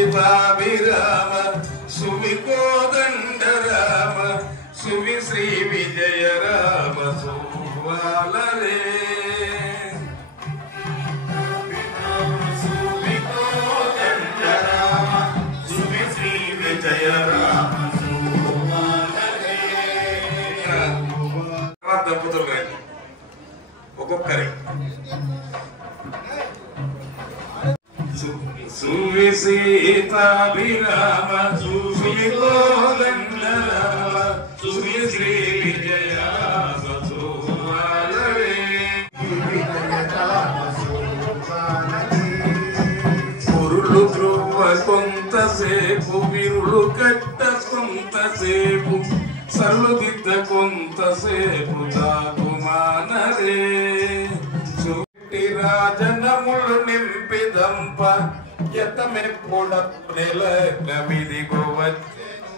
సీతాభిరామ సువికోదండ రామ సువి శ్రీ విజయ రామ సువాలరే సువికోదండ రామ సువి శ్రీ విజయ రామ సువాలరే. దంపతులు కానీ ఒక్కొక్కరి సువి సీతాభిరామ సువికోదండ రామ సువి శ్రీ విజయ రామ సువాలరే. పురులు ధ్రువ కొంతసేపు విరులు కట్ట కొంతసేపు సరుదిద్ద కొంతసేపు తాకుమానరే. సుట్టి రాజనములు నింపిదంప యతమెప్పుడ నెలమిదిగో వచ్చెను.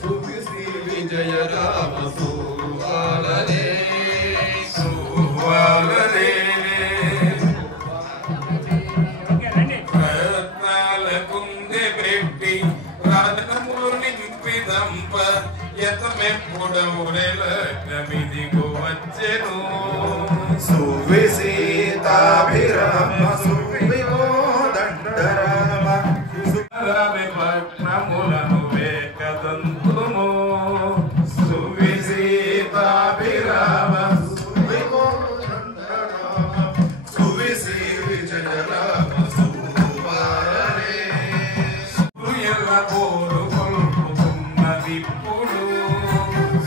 సువి శ్రీ విజయ రామ సువాలరే సువాలరే. ప్రయత్నాలకుందే పెట్టి రాజనములు నింపిదంప యతమెప్పుడవు నెలమిదిగో వచ్చెను. సువి సీతాభిరామ సువికోదండ రామ పట్నములను వేకదంతుము. సువి సీతాభిరామ సువికోదండ రామ సువి శ్రీ విజయ రామ సువాలరే. ఎల్ల కోరు కొల్పుతున్నదిప్పుడు.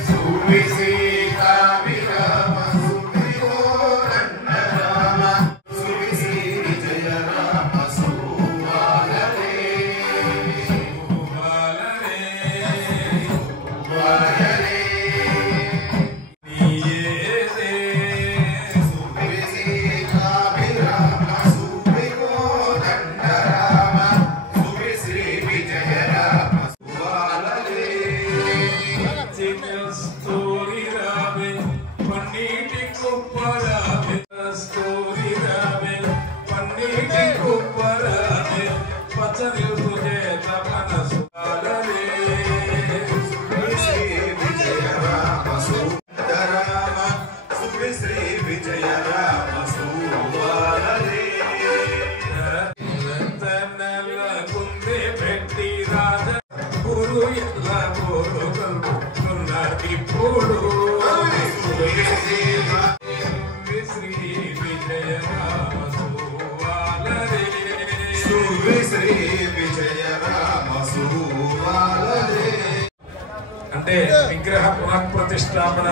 సువి సీతాభిరామ సువికోదండ రామ సువి శ్రీ విజయ రామ సువాలరే. సువాలరే. సువాలరే. నీయేదే సువి సీతాభిరామ సువికోదండ రామ సువి శ్రీ విజయ రామ సువాలరే. కస్తూరి రావే పన్నీటి కుప్పరావే. కస్తూరి రావే పన్నీటి కుప్పరావే పచ్చని సుజేత మనసు వాలరే. సువి శ్రీ విజయ రామ సుందర రామ సువి శ్రీ విజయ రామ సువాలరే. రతనల కుందే పెట్టి రాజ గురు ఎల్ల కోరుకున్నదిప్పుడు. శ్రీ విజయ రామ సువాలరే. సువి శ్రీ విజయ రామ సువాలరే. అంటే విగ్రహ పునఃప్రతిష్టాపన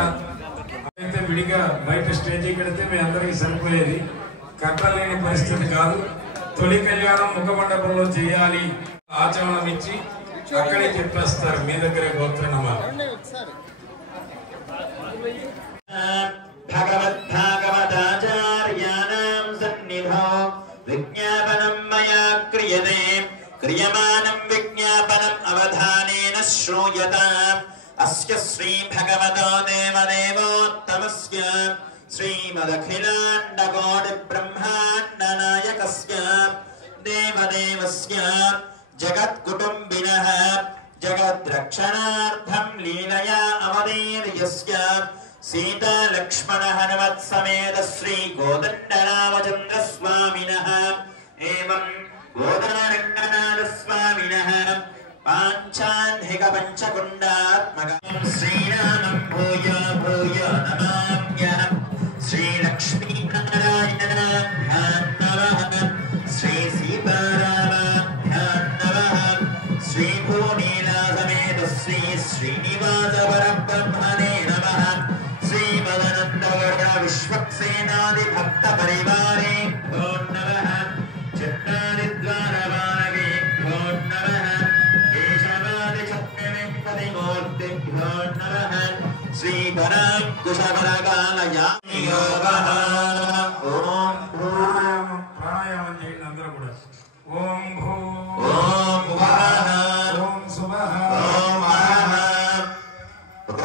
అయితే విడిగా బయట స్టేజీ కడితే మీ అందరికీ సరిపోయేది. కట్టలేని పరిస్థితి కాదు. తొలి కళ్యాణం ముఖమండపంలో చేయాలి ఆచరణం ఇచ్చి అక్కడే చెప్పేస్తారు మీ దగ్గర గోత్రనమా. భగవద్భాగవతాచార్యాణాం సన్నిధౌ విజ్ఞాపనం మయా క్రియతే క్రియమానం విజ్ఞాపనం అవధానేన శ్రూయతాం. అస్య శ్రీ భగవతో దేవదేవోత్తమస్య శ్రీమదఖిలాండకోటి బ్రహ్మాండ నాయకస్య దేవదేవస్య జగత్కుటుంబినః జగద్రక్షణార్థం లీలయా అవతీర్యస్య సీతా లక్ష్మణ హనుమత్ సమేత శ్రీ కోదండరామచంద్ర స్వామినః ఏవం కోదండరంగనాథ స్వామినః పాంచాన్హిక పంచకుండాత్మకం శ్రీరామం భూయ భూయ నమామ్యహం. శ్రీలక్ష్మీనారాయణాభ్యాం నమః. శ్రీ సీతారామాభ్యాం నమః. శ్రీ భూనీలాసమేత శ్రీ శ్రీనివాస పరబ్రహ్మణే నమః. శ్రీమదనందగణ విశ్వక్సేనాది భక్త పరివారే భో నమః. చట్టారి ద్వారవాగే భో నమః. కేశవాది చక్రవింశతి మూర్తిభ్యో నమః. శ్రీకరాంకుశవరగాలయామి యోగః. ఓం ప్రాణాయామం చేయండి అందరూ కూడా. ఓం భూ ఓం భువః ఓం శుభః ఓం మహః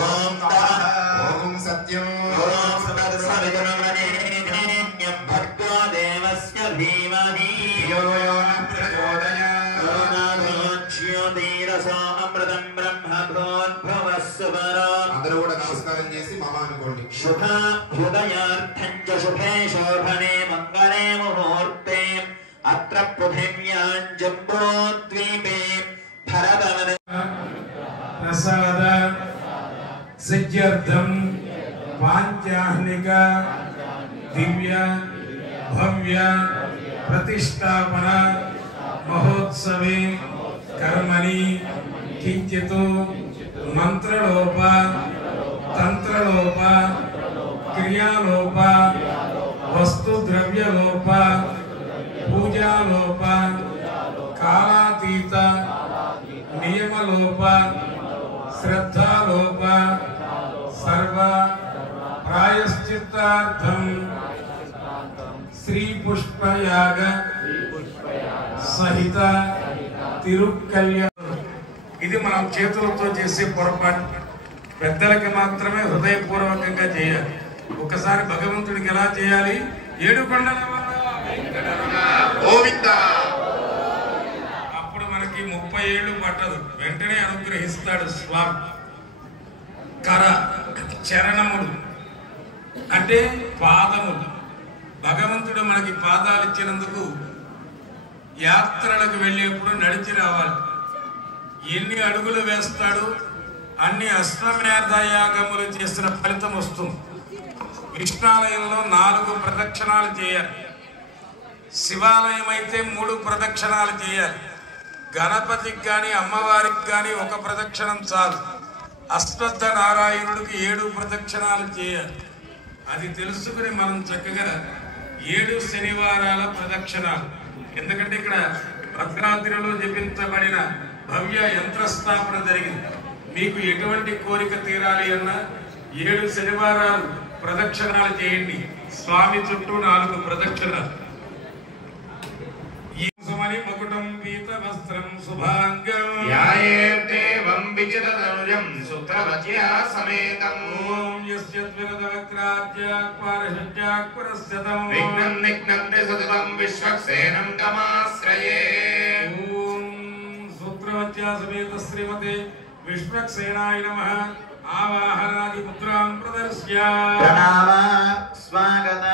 ఓం తః ఓం సత్య ధాన్యం ఓం సదస్సవితుర్వరేణ్యం భర్గో దేవస్య ధీమహి ధియో యో న ప్రచోదయాత్ జ్యోతిరసో అమృతం బ్రహ్మ భూద్భువస్సువరం. అందరూ కూడా నమస్కారం చేసి మమ అనుకోండి. శుభాభ్యుదయార్థం చ శుభే శోభనే మంగళే ముహూర్తే అత్ర పృథివ్యాం జంబోద్వీపే భరతవన ప్రసాద సిద్ధ్యర్థం పాంచాహ్నిక దివ్య భవ్య ప్రతిష్టాపన మహోత్సవే కర్మణి కించిత్ మంత్రలోప తంత్రలోప క్రియాలోప వస్తుద్రవ్యలోప పూజాలోప కాలాతీత నియమలోప శ్రద్ధాలోప సర్వ ప్రాయశ్చిత్తార్థం శ్రీ పుష్పయాగ సహిత తిరుక్కల్యాణం. ఇది మనం చేతులతో చేసే పొరపాటు. పెద్దలకి మాత్రమే హృదయపూర్వకంగా చేయాలి. ఒకసారి భగవంతుడికి ఎలా చేయాలి? 7 కొండల గోవిందా అప్పుడు మనకి 30 ఏళ్ళు పట్టదు, వెంటనే అనుగ్రహిస్తాడు స్వామి. కర చరణములు అంటే పాదములు. భగవంతుడు మనకి పాదాలు ఇచ్చినందుకు యాత్రలకు వెళ్ళేప్పుడు నడిచి రావాలి. ఎన్ని అడుగులు వేస్తాడు అన్ని అశ్వమేధ యాగములు చేసిన ఫలితం వస్తుంది. కృష్ణాలయంలో 4 ప్రదక్షిణాలు చేయాలి. శివాలయం అయితే 3 ప్రదక్షిణాలు చేయాలి. గణపతికి కానీ అమ్మవారికి కానీ 1 ప్రదక్షిణం చాలు. అశ్వత్థ నారాయణుడికి 7 ప్రదక్షిణాలు చేయాలి. అది తెలుసుకుని మనం చక్కగా 7 శనివారాల ప్రదక్షిణాలు. ఎందుకంటే ఇక్కడ భద్రాద్రిలో జపించబడిన భవ్య యంత్రస్థాపన జరిగింది. మీకు ఎటువంటి కోరిక తీరాలి అన్నా 7 శనివారాలు ప్రదక్షిణాలు చేయండి. స్వామి చుట్టూ 4 ప్రదక్షిణాలు. ఈ సమని మకుటం పీత వస్త్రం శుభాంగం ధ్యాయేదేవం విజితతనుజం సుత్రవత్యా సమేతం ఓం యస్య త్వరదవక్రాజ్యాక్పారషజ్యాక్పురస్యతం విఘ్నం నిఘ్నంతి సతతం విశ్వక్సేనం తమాశ్రయే. ఓం సూత్రవత్యా సమేత శ్రీమతే విశ్వక్సేనాయ నమః. ఆవాహనాది ముద్రాం ప్రదర్శ్య ప్రణామ స్వాగత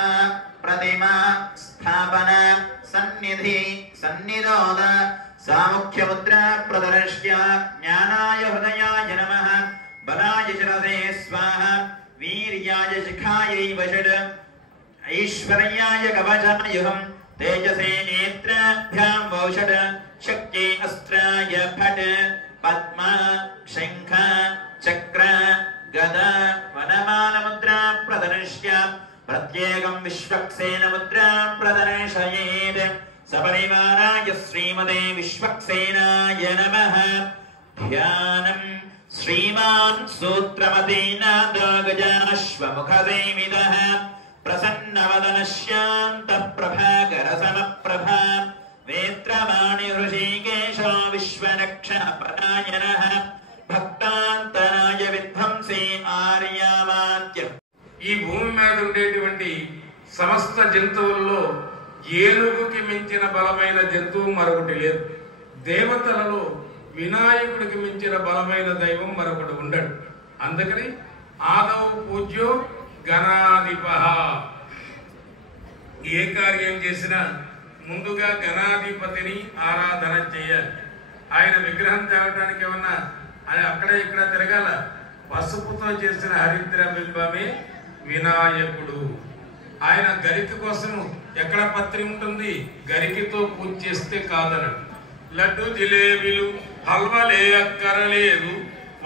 ప్రతిమ స్థాపన సన్నిధి సన్నిరోధ సాముఖ్య ముద్ర ప్రదర్శ్య జ్ఞానాయ హృదయాయ నమః. బలాయ శిరసే స్వాహ వీర్యాయ శిఖాయై వషడ్ ఐశ్వర్యాయ కవచాయుహం తేజసే నేత్రాభ్యాం వౌషడ్ శక్తి అస్త్రాయ ఫట్ పద్మ శంఖ చక్ర గద వనమాల ముద్రా ప్రదర్శ్య ప్రత్యేకం విశ్వక్సేన ముద్రా ప్రదర్శయేత్. సపరివారాయ శ్రీమతే విశ్వక్సేనాయ నమః. ధ్యానం శ్రీమాన్ సూత్రమతీనాదగజాశ్వముఖసేవితః ప్రసన్నవదన శాంతః ప్రభాకర సమప్రభా వేత్రవాణి హృషీకేశో విశ్వరక్షణపరాయణః భక్తాంతరాయ విధ్వంసే ఆర్యామాత్య. ఈ భూమి మీద ఉండేటువంటి సమస్త జంతువుల్లో ఏనుగుకి మించిన బలమైన జంతువు మరొకటి లేదు. దేవతలలో వినాయకుడికి మించిన బలమైన దైవం మరొకటి ఉండడు. అందుకని ఆదౌ పూజ్యో గణాధిపః. ఏ కార్యం చేసినా ముందుగా గణాధిపతిని ఆరాధన చేయాలి. ఆయన విగ్రహం తేవడానికి ఏమన్నా అని అక్కడ ఇక్కడ తిరగాల. పసుపుతో చేసిన హరిద్ర బింబమే వినాయకుడు. ఆయన గరిక కోసం ఎక్కడ పత్రి ఉంటుంది? గరికతో పూజ చేస్తే కాదనడు. లడ్డు జిలేబీలు హల్వలే అక్కరలేదు,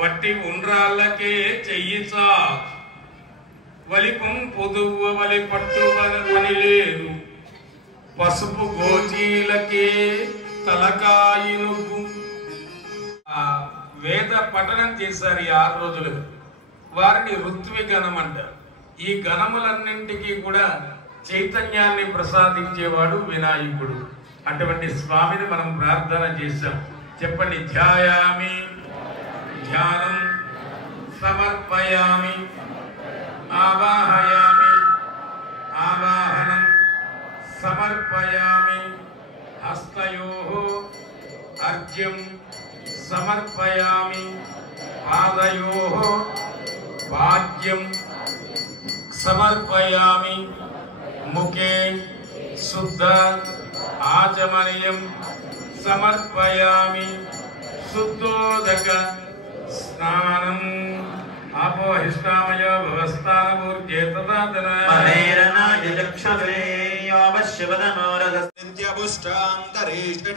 వట్టి ఉండ్రాళ్ళకే చెయ్యిచా వలిపం పొదువ వలి పట్టు పని లేదు, పసుపు గోచీలకే తలకాయినుకు. వేద పఠనం చేశారు ఈ 6 రోజులు. వారిని ఋత్విగణం అంటారు. ఈ గణములన్నింటికీ కూడా చైతన్యాన్ని ప్రసాదించేవాడు వినాయకుడు. అటువంటి స్వామిని మనం ప్రార్థన చేశాం. చెప్పండి. ధ్యాయామి ధ్యానం సమర్పయామి ఆవాహయామి ఆవాహనం సమర్పయామి హస్తయోః అర్ఘ్యం సమర్పయామి పాదయోః పాద్యం సమర్పయామి ముఖే శుద్ధ ఆచమనీయం సమర్పయామి శుద్ధోదక స్నానం ఆపోహిష్టామయ భవస్థానమూర్జే తదాతన మహేరణాయ చక్షుషే యోపశ్యవదనోరగస్త్యపుష్టాంతరేష్ఠి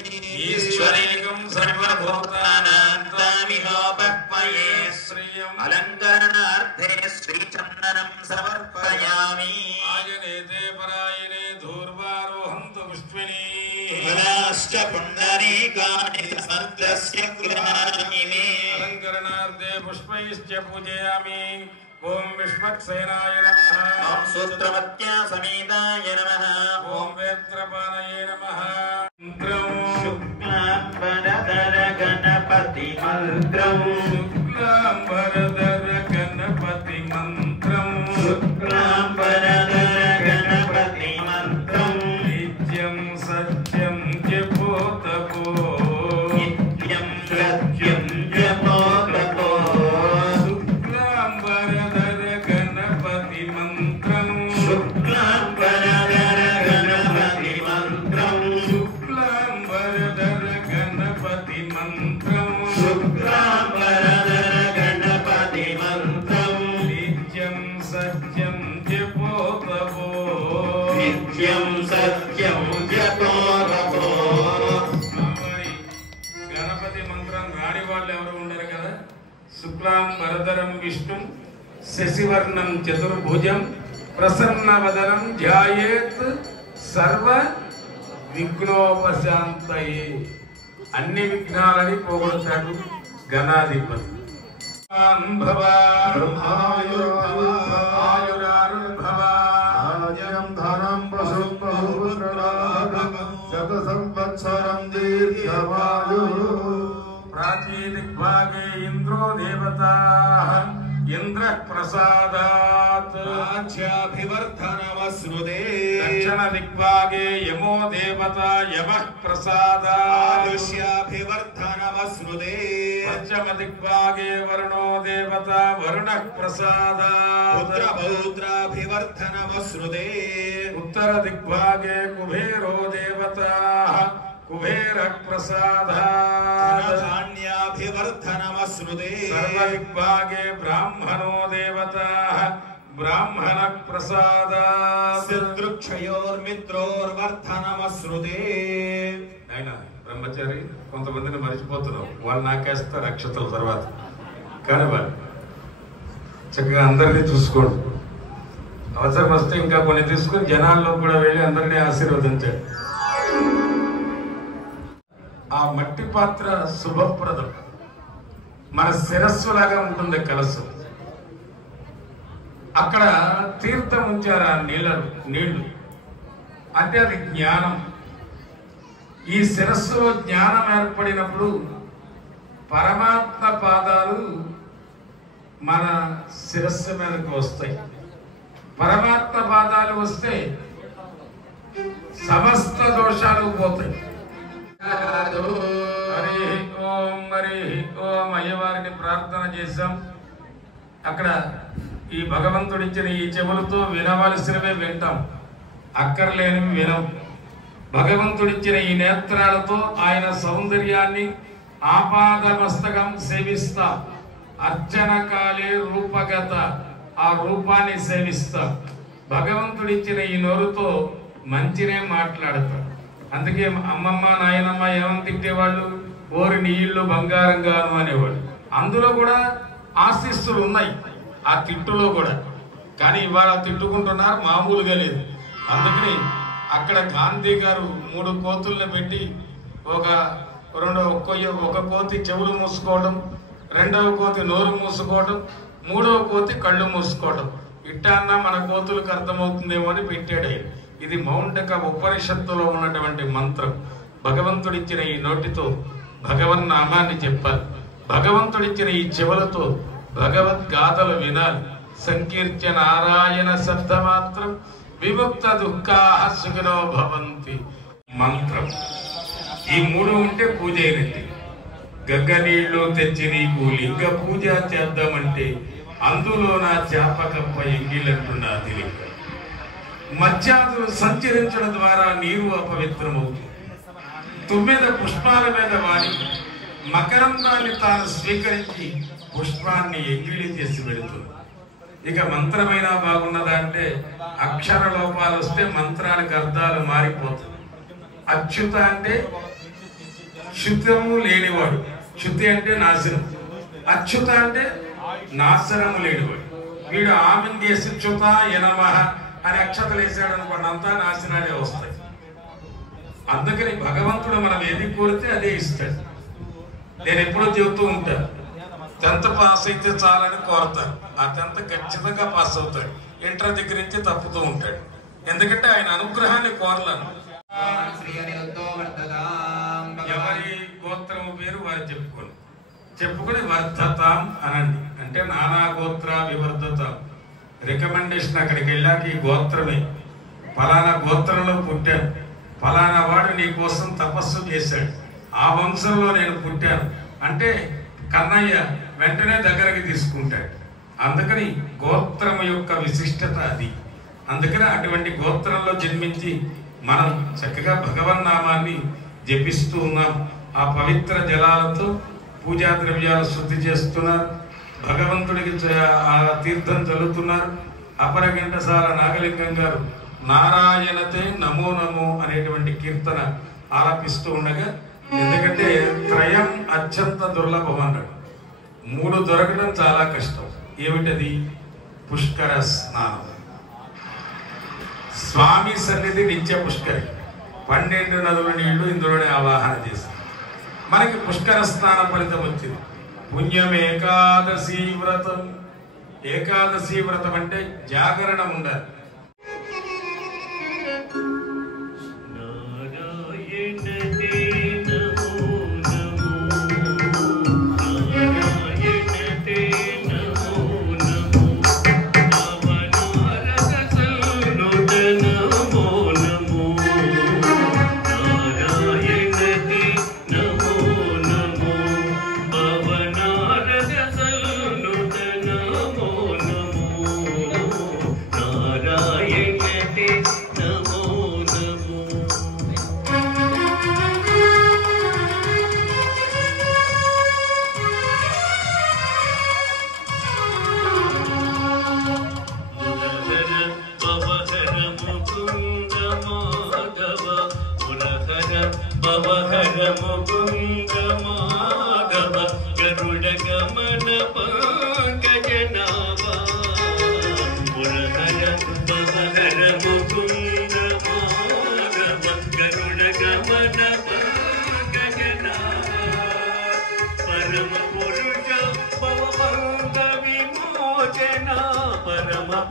ఈశ్వరేకం సర్వభూతానాంతామిహోపక్వయే శ్రియం అలంకరణార్థే శ్రీచందనం సమర్పయామి ఆయనేతే పరాయణే ధూర్వారోహంతు పుష్పిణీ రాష్ట్ర పుండరీకాణి సంతస్య గృహాణి మే అలంకరణార్థే పుష్పైశ్చ పూజయామి ఓం విశ్వక్సేనాయ నమః ఓం సూత్రవత్యా సమేతాయ నమః ఓం వేత్రపానయే నమః మంత్రం శుక్లాంబరధర గణపతి మంత్రం శుక్లాంబరధర గణపతి మంత్రం శుక్లాంబరధర గణపతి మంత్రం నిత్యం సత్యం జపోతపో నిత్యం సత్యం జపోతపో శుక్లాంబరధర గణపతి మంత్రం శుక్లాంబరధర గణపతి మంత్రం శుక్లాంబరధర గణపతి మంత్రం శుక్లాంబరధర గణపతి మంత్రం నిత్యం సత్యం జపోతపో నిత్యం సత్యం జపోతపో మరి గణపతి మంత్రం రాని వాళ్ళు ఎవరు ఉండరు కదా. శుక్లాం వరదరం విష్ణు శశివర్ణం చతుర్భుజం ప్రసన్నవదనం ధ్యాయేత్ సర్వ విఘ్నోపశాంతయే. అన్ని విఘ్నాలని పోగొడతాడు గణాధిపతి. భవ ఆయురారుర్భవ ఆజ్యం ధనం పశుం బహుపుత్రలాభం శత సంవత్సరం దీర్ఘమాయు ప్రాచీదిగ్భాగే ఇంద్రో దేవతాః ఇంద్ర ప్రసాదాత్ రాజ్యాభివర్ధనమశ్నుతే దక్షిణ దిగ్భాగే యమో దేవత యమః ప్రసాదాత్ ఆయుష్యాభివర్ధనమశ్నుతే పశ్చిమ దిగ్భాగే వరుణో దేవత వరుణః ప్రసాదాత్ పుత్రపౌత్రాభివర్ధనమశ్నుతే ఉత్తర దిగ్భాగే కుబేరో దేవత కుబేరః ప్రసాదాత్ ధాన్యాభివర్ధనమశ్నుతే సర్వ దిగ్భాగే బ్రాహ్మణో దేవత బ్రాహ్మణః ప్రసాదాత్ శత్రుక్షయోర్మిత్రోర్వర్ధనమశ్నుతే ఆయన బ్రహ్మచారి కొంతమందిని మర్చిపోతున్నాం. వాళ్ళు నాకేస్తారు అక్షతల తర్వాత. కానీ వాళ్ళు చక్కగా అందరినీ చూసుకోండి. అవసరం వస్తే ఇంకా కొన్ని తీసుకొని జనాల్లో కూడా వెళ్ళి అందరినీ ఆశీర్వదించాడు. ఆ మట్టి పాత్ర శుభప్రదం. మన శిరస్సులాగా ఉంటుంది కలశం. అక్కడ తీర్థం ఉంచారు. ఆ నీళ్లు అంటే అది జ్ఞానం. ఈ శిరస్సులో జ్ఞానం ఏర్పడినప్పుడు పరమాత్మ పాదాలు మన శిరస్సు మీదకి వస్తాయి. పరమాత్మ పాదాలు వస్తే సమస్త దోషాలు పోతాయి. హరి ఓం అయ్యవారిని ప్రార్థన చేశాం. అక్కడ ఈ భగవంతుడిచ్చిన ఈ చెవులతో వినవలసినవే వింటాం, అక్కర్లేనివి వినం. భగవంతుడిచ్చిన ఈ నేత్రాలతో ఆయన సౌందర్యాన్ని ఆపాదమస్తకం సేవిస్తా. అర్చన కాలే రూపగత, ఆ రూపాన్ని సేవిస్తా. భగవంతుడిచ్చిన ఈ నోరుతో మంచినే మాట్లాడతా. అందుకే అమ్మమ్మ నాయనమ్మ ఏమని తిట్టేవాళ్ళు? ఓరి నీ ఇల్లు బంగారంగాను అనేవాళ్ళు. అందులో కూడా ఆశీస్సులు ఉన్నాయి ఆ తిట్టులో కూడా. కానీ ఇవాళ తిట్టుకుంటున్నారు, మామూలుగా లేదు. అందుకని అక్కడ గాంధీ గారు 3 కోతుల్ని పెట్టి ఒక కోతి చెవులు మూసుకోవడం, 2వ కోతి నోరు మూసుకోవడం, 3వ కోతి కళ్ళు మూసుకోవడం. ఇట్టా అన్నా మన కోతులకు అర్థమవుతుందేమో అని పెట్టాడు. ఇది మౌండక ఉపనిషత్తులో ఉన్నటువంటి మంత్రం. భగవంతుడిచ్చిన ఈ నోటితో భగవన్నామాన్ని చెప్పాలి. భగవంతుడిచ్చిన ఈ చెవులతో భగవద్గాథలు వినాలి. సంకీర్త్య నారాయణ శబ్దమాత్రం విముక్త దుఃఖాః సుఖినో భవంతి. మంత్రం ఈ మూడు ఉంటే పూజ అయినట్టు. గంగ నీళ్లు తెచ్చి నీకు లింగ పూజ చేద్దామంటే అందులో నా చేపకప్ప ఎంగిలంటున్నది లింగ. మధ్యాదులు సంచరించడం ద్వారా నీరు అపవిత్రమవుతుంది. తుమ్మెద పుష్పాల మీద వాడి మకరందాన్ని తాను స్వీకరించి పుష్పాన్ని ఎంగిలి చేసి పెడుతుంది. ఇక మంత్రమైనా బాగున్నదా అంటే అక్షర లోపాలు వస్తే మంత్రానికి అర్థాలు మారిపోతుంది. అచ్యుత అంటే శుద్ధము లేనివాడు, శుద్ధి అంటే నాశనం, అచ్యుత అంటే నాశనము లేనివాడు. వీడు ఆమిందేసి చ్యుత యనమః అని అక్షతలు వేసాడు అనుకోండి, అంతా నాశనాలే వస్తాయి. అందుకని భగవంతుడు మనం ఏది కోరితే అదే ఇస్తాడు. నేను ఎప్పుడూ చెబుతూ ఉంటాను, 10th పాస్ అయితే చాలని కోరతారు, ఆ 10th ఖచ్చితంగా పాస్ అవుతాడు. ఇంటర్ దగ్గర నుంచి తప్పుతూ ఉంటాడు, ఎందుకంటే ఆయన అనుగ్రహాన్ని కోరలను. ఎవరి గోత్రము పేరు వారు చెప్పుకొని వర్ధతాం అనండి. అంటే నానా గోత్ర వివర్ధతాం. రికమెండేషన్ అక్కడికి వెళ్ళాక ఈ గోత్రమే, ఫలానా గోత్రంలో పుట్టాను, ఫలానా వాడు నీ కోసం తపస్సు చేశాడు, ఆ వంశంలో నేను పుట్టాను అంటే కన్నయ్య వెంటనే దగ్గరికి తీసుకుంటాడు. అందుకని గోత్రం యొక్క విశిష్టత అది. అందుకని అటువంటి గోత్రంలో జన్మించి మనం చక్కగా భగవన్నామాన్ని జపిస్తూ ఉన్నాం. ఆ పవిత్ర జలాలతో పూజా ద్రవ్యాలు శుద్ధి చేస్తున్నారు, భగవంతుడికి ఆ తీర్థం చల్లుతున్నారు. అపరగంటసాల నాగలింగం గారు నారాయణతే నమో నమో అనేటువంటి కీర్తన ఆలపిస్తూ ఉండగా, ఎందుకంటే త్రయం అత్యంత దుర్లభం అన్నాడు. 3 దొరకడం చాలా కష్టం. ఏమిటది? పుష్కర స్నానం. స్వామి సన్నిధి నిత్య పుష్కరి, 12 నదుల నీళ్లు ఇందులోనే ఆవాహన చేశారు. మనకి పుష్కర స్నాన ఫలితం వచ్చింది. పుణ్యం ఏకాదశి వ్రతం. ఏకాదశి వ్రతం అంటే జాగరణ ఉండాలి.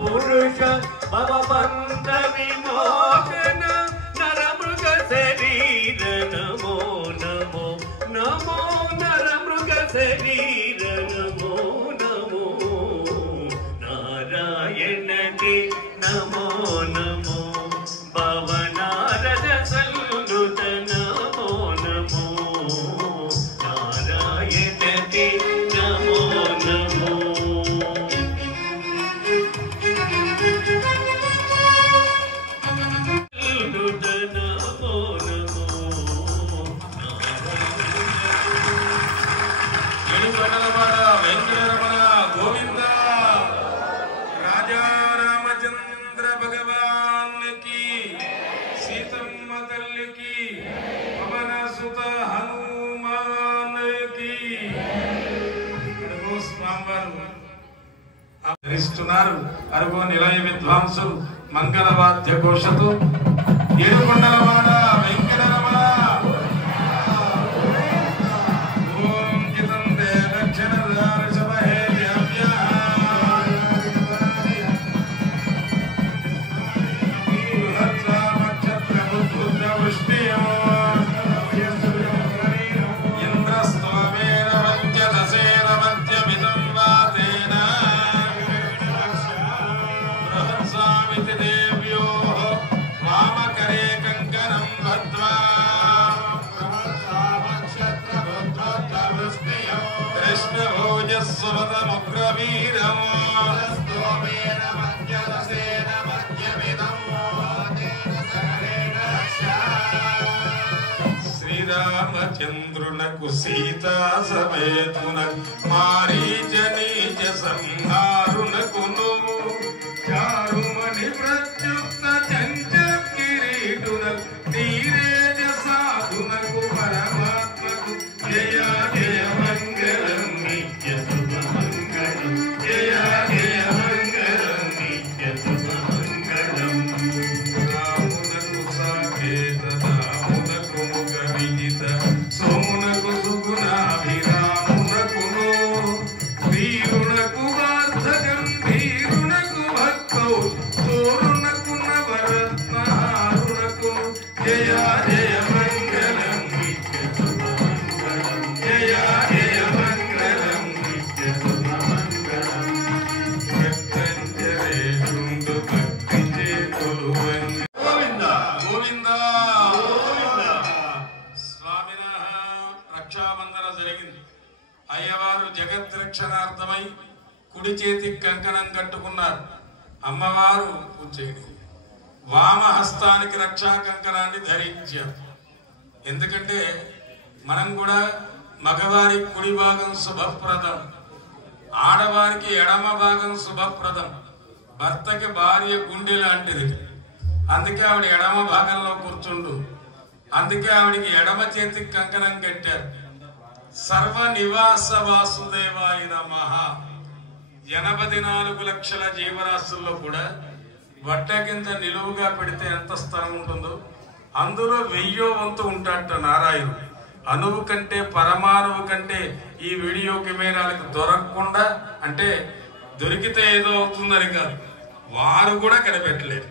పురుష భవబంధ విమోచన నరమృగ శరీర నమో నమో నమో నరమృగ శరీర నమో నమో నారాయణకి నమో నమో భవనారద సంనుత నమో నమో నారాయణకి నమో నమో అరుగో నిలయ విద్వాంసులు మంగళవాద్య ఘోషతో ఏడుకొండలవాడ వెంకటరమణ ఓం జితం దే దక్షిణ దారశమహే వ్యాప్యః బృహత్సామక్షత్ర బుద్ధ వృష్టియో ఇంద్రస్తోమేన వంచదసేన మధ్యమిదం వాతేన इति देव्योः वामकरे कङ्कणं बद्ध्वा कृष्णभोजस्वतमुग्रवीरम् శ్రీరామచంద్రునకు సీతా సమేతునకు మారీచ నీచ సంహారునకును చారుమణి ప్రత్యుక్త చంచ కిరీటునకు నీరేజ సాధునకు పరమాత్మకు జయ జయ మంగళం నిత్య శుభ మంగళం జయ జయ మంగళం నిత్య శుభ మంగళం రామునకు సాకేత రామునకు ముఖ విజిత సోమునకు సుగుణాభిరామునకును వీరునకు వార్ధకం వీరునకు భక్తౌ సోరునకు నవరత్నహారునకు జయ జయ మంగళం నిత్య శుభ మంగళం జయ జయ మంగళం నిత్య శుభ మంగళం భక్తంజరేషుండు భక్తి చే కొలువంది గోవింద గోవింద స్వామిన రక్షాబంధన జరిగింది. అయ్యవారు జగద్రక్షణార్థమై కుడి చేతికి కంకణం కట్టుకున్నారు. అమ్మవారు పూజేయండి వామహస్తానికి రక్షా కంకణాన్ని ధరించారు. ఎందుకంటే మనం కూడా మగవారి కుడి భాగం శుభప్రదం, ఆడవారికి ఎడమ భాగం శుభప్రదం. భర్తకి భార్య గుండె లాంటిది, అందుకే ఆవిడ ఎడమ భాగంలో కూర్చుండు. అందుకే ఆవిడికి ఎడమ చేతికి కంకణం కట్టారు. సర్వ నివాస వాసుదేవాయ నమః. 84 లక్షల జీవరాశుల్లో కూడా వట్ట కింద నిలువుగా పెడితే ఎంత స్థలం ఉంటుందో అందులో 1000వ వంతు ఉంటాడట నారాయణుడు. అణువు కంటే పరమాణువు కంటే ఈ వీడియో కెమెరాలకు దొరకకుండా, అంటే దొరికితే ఏదో అవుతుందని కాదు, వారు కూడా కనిపెట్టలేరు.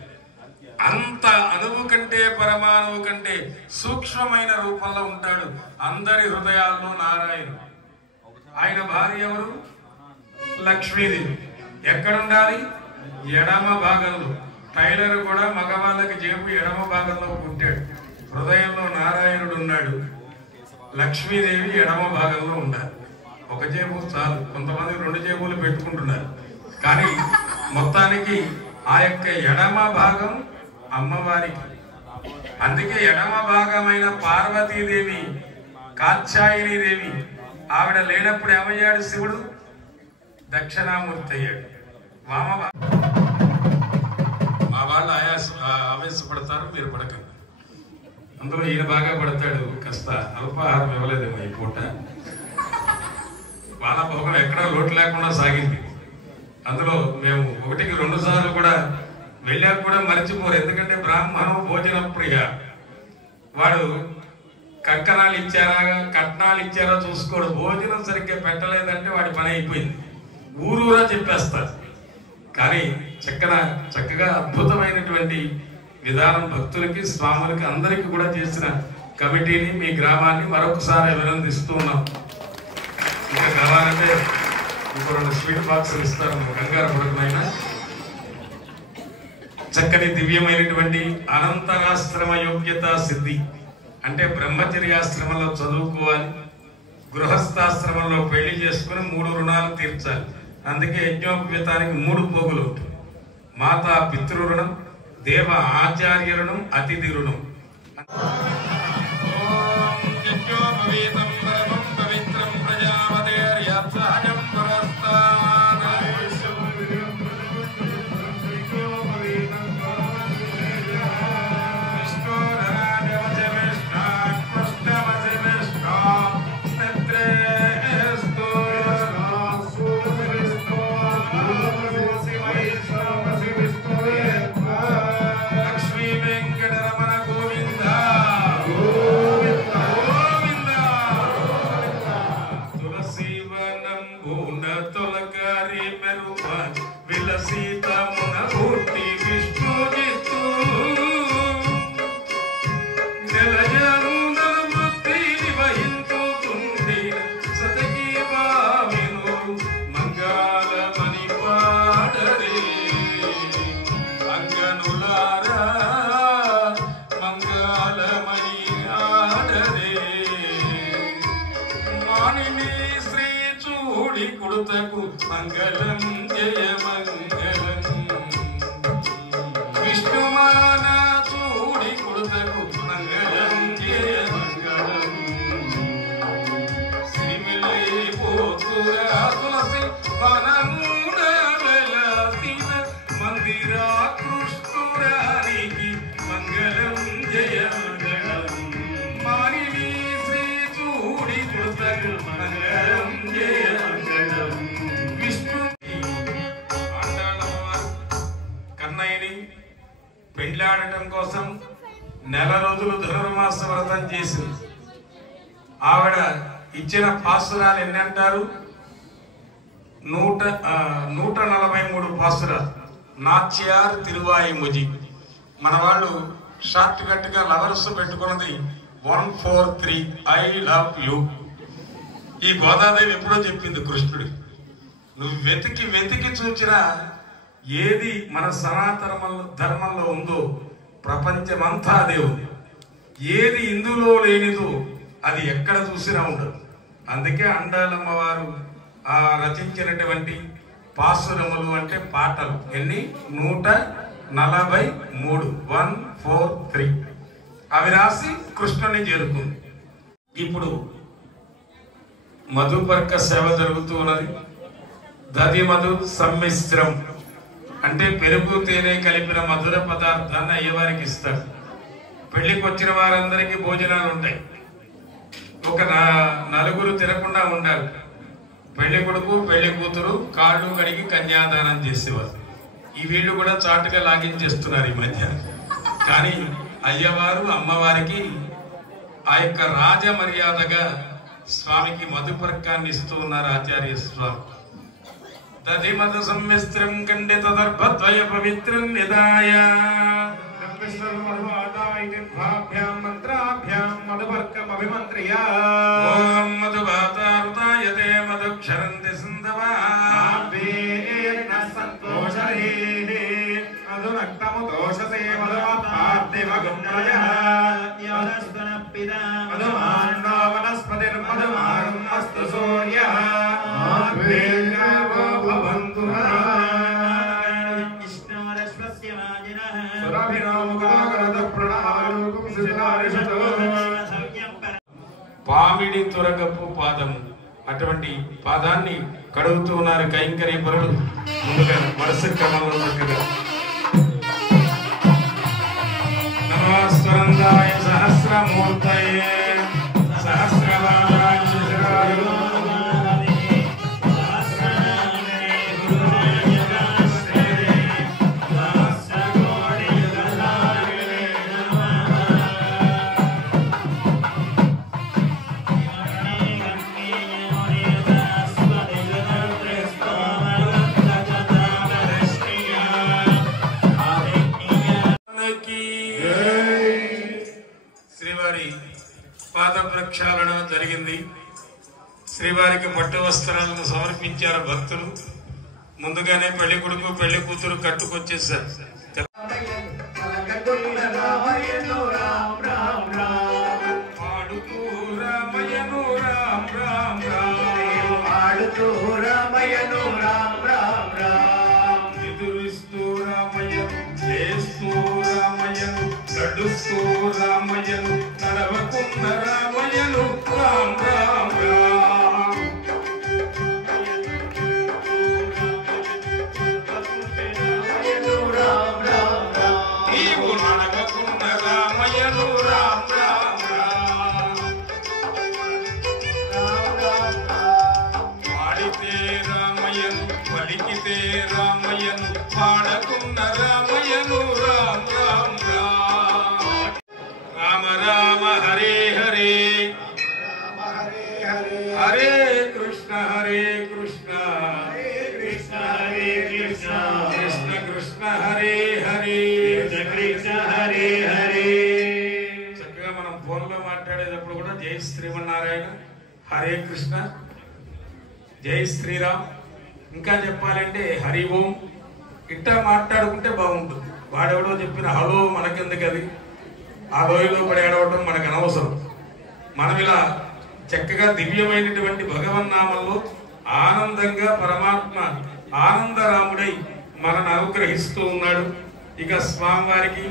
అంత అణువు కంటే పరమాణువు కంటే సూక్ష్మమైన రూపంలో ఉంటాడు అందరి హృదయాల్లో నారాయణుడు. ఆయన భార్య ఎవరు? లక్ష్మీదేవి. ఎక్కడుండాలి? ఎడమ భాగంలో. టైలర్ కూడా మగవాళ్ళకి జేబు ఎడమ భాగంలో పుట్టాడు. హృదయంలో నారాయణుడు ఉన్నాడు, లక్ష్మీదేవి ఎడమ భాగంలో ఉండాలి. ఒక జేబు చాలు, కొంతమంది 2 జేబులు పెట్టుకుంటున్నారు. కానీ మొత్తానికి ఆ యొక్క ఎడమ భాగం అమ్మవారికి. అందుకే ఎడమ భాగమైన పార్వతీదేవి కాత్యాయనీదేవి ఆవిడ లేనప్పుడు ఏమయ్యాడు శివుడు? దక్షిణామూర్తి అయ్యాడు. మా వాళ్ళు ఆవేశపడతారు, మీరు పడకండి. అందులో ఈయన బాగా పడతాడు, కాస్త అల్పాహారం ఇవ్వలేదేమో ఈ పూట. వాళ్ళ భోగం ఎక్కడా లోటు లేకుండా సాగింది. అందులో మేము 1కి 2 సార్లు కూడా వెళ్ళాక కూడా మర్చిపోరు. ఎందుకంటే బ్రాహ్మణం భోజన ప్రియ. వాడు కంకణాలు ఇచ్చారా కట్నాలు ఇచ్చారా చూసుకోడు. భోజనం సరిగ్గా పెట్టలేదంటే వాడి పని అయిపోయింది, ఊరూరా చెప్పేస్తారు. కానీ చక్కగా అద్భుతమైనటువంటి విధానం భక్తులకి స్వాములకి అందరికీ కూడా చేసిన కమిటీని, మీ గ్రామాన్ని మరొకసారి అభినందిస్తూ ఉన్నాం. ఇంకా కావాలంటే ఇంకో 2 స్వీట్ బాక్సులు ఇస్తారు, కంగారు పడకమైనా. చక్కని దివ్యమైనటువంటి అనంతరాశ్రమ యోగ్యత సిద్ధి అంటే బ్రహ్మచర్యాశ్రమంలో చదువుకోవాలి, గృహస్థాశ్రమంలో పెళ్లి చేసుకుని 3 రుణాలు తీర్చాలి. అందుకే యజ్ఞోపేతానికి 3 పోగులు ఉంటాయి. మాతా పితృ రుణం, దేవ ఆచార్య రుణం, అతిథి రుణం. లక్ష్మీ వెంకటరమణ గోవింద గోవింద గోవింద. అంగనులారా మంగళమణి ఆడరే మానిని శ్రీ చూడి కుడుతకు మంగళం జయ మంగళం విష్ణుమాన చూడి కుడుతకు మంగళం జయ మంగళం శ్రీమిలై పోతురా తులసి వనమూడ వెలసిన మందిరా కృష్ణురానికి మంగళం జయ మంగళం మానిని శ్రీ చూడి కుడుతకు మంగళం జయ మంగళం విష్ణు కన్నయ్యని పెండ్లాడటం కోసం నెల రోజులు ధనుర్మాస వ్రతం చేసింది. ఆవిడ ఇచ్చిన పాసురాలు ఎన్ని అంటారు? 143 పాసురాలు. నాచ్యార్ తిరువాయిముజి. మన వాళ్ళు షార్ట్ కట్ గా లవర్స్ పెట్టుకున్నది 143 ఐ లవ్ యూ. ఈ గోదాదేవి ఎప్పుడో చెప్పింది కృష్ణుడి. నువ్వు వెతికి వెతికి చూచినా ఏది మన సనాతన ధర్మంలో ఉందో ప్రపంచమంతా అదే ఉంది. ఏది ఇందులో లేనిదో అది ఎక్కడ చూసినా ఉండదు. అందుకే అండాలమ్మ వారు రచించినటువంటి పాసురములు అంటే పాటలు ఎన్ని 143 143 అవి రాసి కృష్ణుని చేరుకుంది. ఇప్పుడు మధుపర్క సేవ జరుగుతూ ఉన్నది. దది మధు సమ్మిశ్రం అంటే పెరుగు తేనె కలిపిన మధుర పదార్థాన్ని అయ్యవారికి ఇస్తారు. పెళ్లికి వచ్చిన వారందరికీ భోజనాలు ఉంటాయి. ఒక నలుగురు తినకుండా ఉండాలి. పెళ్లి కొడుకు పెళ్లి కూతురు కాళ్ళు కడిగి కన్యాదానం చేసేవారు. ఈ వీళ్ళు కూడా చాటుగా లాగించేస్తున్నారు ఈ మధ్య. కానీ అయ్యవారు అమ్మవారికి ఆ యొక్క రాజ మర్యాదగా స్వామికి మధుపర్కాన్ని ఇస్తూ ఉన్నారు ఆచార్య స్వామి. తది మధు సమ్మిశ్రం కండే తదర్భద్వయ పవిత్రం నిదాయ మంత్రాభ్యాం మధుపర్కం అభిమంత్రియ ఓం మధుభాతారుతాయ తే మధుక్షరంతి సింధవా సంతోషే మధునక్తము దోషసే మధుమపార్థిమగుణ్రయ మధుమాండో వనస్పతిర్మధుమాగమస్తు సూర్యః భవంతు పామిడి తురగపు పాదము అటువంటి పాదాన్ని కడుగుతూ ఉన్నారు కైంకర్య పరులు. ముందుగా వరుస క్రమంలో చక్కగా నమస్వరందాయ సహస్రమూర్తయే సహస్రవారాయ శిశిరాయ శ్రీవారి పాద ప్రక్షాళన జరిగింది. శ్రీవారికి పట్టు వస్త్రాలను సమర్పించారు భక్తులు. ముందుగానే పెళ్లి కొడుకు పెళ్లి కూతురు కట్టుకొచ్చేసారు. పాడుతూ రామయ్యను రామ్ రామ్ రామ్ పాడుతూ రామయ్యను రామ్ రామ్ రామ్ ఎదురిస్తూ రామయ్యను చేస్తూ రామయ్యను నడుస్తూ రామయ్యను నడవకున్న రామయ్యను రామ్ రామ్ రామ్ నీవు నడవకున్న రామయ్యను రామ్ రామ్ రామ్ పాడితే రామయ్యను పలికితే రామయ్యను పాడకున్న రామయ్యను రామ్ రామ్ రామ్ రామ రామ హరే హరే హరే కృష్ణ కృష్ణ హరే కృష్ణ కృష్ణ కృష్ణ హరే హరే కృష్ణ హరే హరే. చక్కగా మనం ఫోన్లో మాట్లాడేటప్పుడు కూడా జై శ్రీమన్నారాయణ హరే కృష్ణ జై శ్రీరామ్ ఇంకా చెప్పాలంటే హరి ఓం ఇట్టా మాట్లాడుకుంటే బాగుంటుంది. ఆడెవడో చెప్పిన హలో మనకెందుకు అది, ఆ లోయలో పడి ఆడవడం మనకు అనవసరం. మనం ఇలా చక్కగా దివ్యమైనటువంటి భగవన్నామంలో ఆనందంగా పరమాత్మ ఆనందరాముడై మనను అనుగ్రహిస్తూ ఉన్నాడు. ఇక స్వామివారికి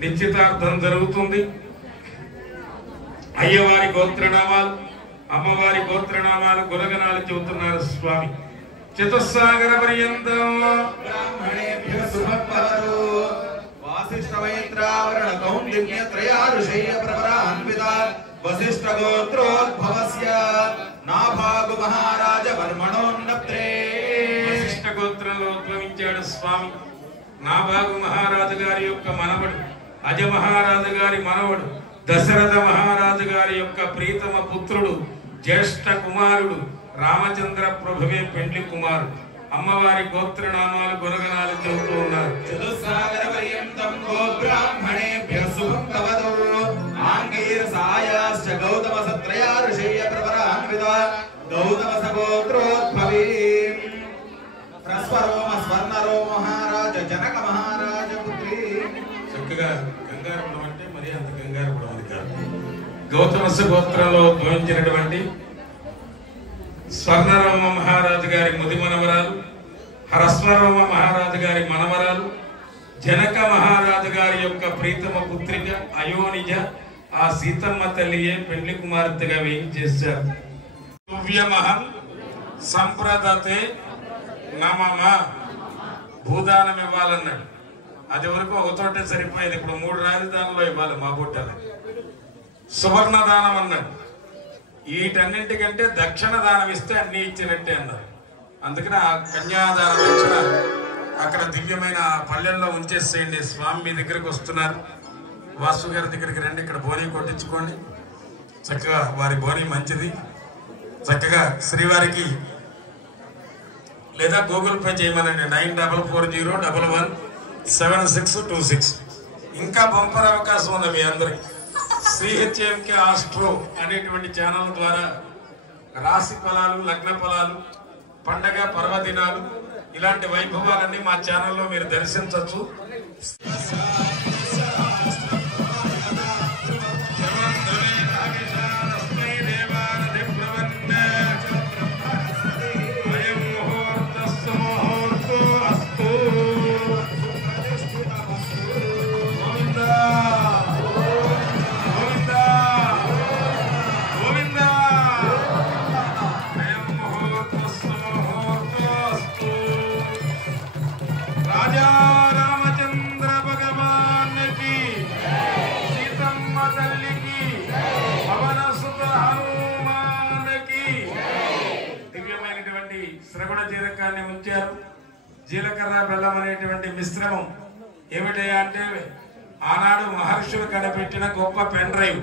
నిశ్చితార్థం జరుగుతుంది. అయ్యవారి గోత్రనామాలు, అమ్మవారి గోత్రనామాలు, గుణగణాలు చెబుతున్నారు స్వామి. చతుస్సాగర పర్యంతం బ్రాహ్మణేభ్యః శుభంభవతు. వాసిష్ఠమైత్రావరణ కౌండిన్య త్రయారుషేయ ప్రవరాన్విత వసిష్ఠ గోత్రోద్భవస్య నాభాగు మహారాజ వర్మణోన్నప్త్రే. వశిష్ఠ గోత్రంలో ఉద్భవించాడు స్వామి. నాభాగు మహారాజు గారి యొక్క మనవడు, అజ మహారాజు గారి మనవడు, దశరథ మహారాజు గారి యొక్క ప్రీతమ పుత్రుడు, జ్యేష్ఠ కుమారుడు, రామచంద్ర ప్రభువే పెండ్లి కుమారుడు. అమ్మవారి గోత్రనామాలు, గుణగణాలు చెబుతూ ఉన్నారు. చతుస్సాగర పర్యంతం గో బ్రాహ్మణేభ్యః శుభంభవతు. ఆంగీరసాయాశ్చ గౌతమ సత్రయారుషేయ ప్రవరాన్విత గౌతమ సగోత్రోద్భవీ. ప్రస్వరోమ స్వర్ణరో మహారాజ జనక మహారాజ పుత్రి. చక్కగా గంగారపురం అంటే మరి అంత గంగారపురం అది కాదు. గౌతమస గోత్రంలో ఉద్భవించినటువంటి స్వర్ణరోమ మహారాజు గారి ముది మనవరాలు, హరస్వరోమ మహారాజు గారి మనవరాలు, జనక మహారాజు గారి యొక్క ప్రీతమ పుత్రిక అయోనిజ, ఆ సీతమ్మ తల్లియే పెండ్లి కుమార్తెగా వేయించేశారు. తువ్యమహం సంప్రదతే నమమ, భూదానం ఇవ్వాలన్నాడు. అది వరకు ఒకతోటే సరిపోయేది, ఇప్పుడు 3 రాజధానుల్లో ఇవ్వాలి మా పుట్టాలి. సువర్ణ దానం అన్నాడు. వీటన్నింటికంటే దక్షిణ దానం ఇస్తే అన్ని ఇచ్చినట్టే అన్నారు. అందుకని ఆ కన్యాదాన దక్షిణ అక్కడ దివ్యమైన పల్లెల్లో ఉంచేసేయండి. స్వామి మీ దగ్గరికి వస్తున్నారు. వాసు గారి దగ్గరికి రండి, ఇక్కడ బోని కొట్టించుకోండి. చక్కగా వారి బోని మంచిది. చక్కగా శ్రీవారికి లేదా గూగుల్ పే చేయమనండి. 9440117626. ఇంకా బంపర్ అవకాశం ఉంది మీ అందరికి. శ్రీహెచ్ఎంకే ఆస్ట్రో అనేటువంటి ఛానల్ ద్వారా రాశి ఫలాలు, లగ్న ఫలాలు, పండగ పర్వదినాలు, ఇలాంటి వైభవాలన్నీ మా ఛానల్లో మీరు దర్శించవచ్చు. శ్రవణ జీలకాన్ని ఉంచారు. జీలకర్ర బెల్లం అనేటువంటి మిశ్రమం ఏమిటయా అంటే ఆనాడు మహర్షులు కనిపెట్టిన గొప్ప పెన్ డ్రైవ్.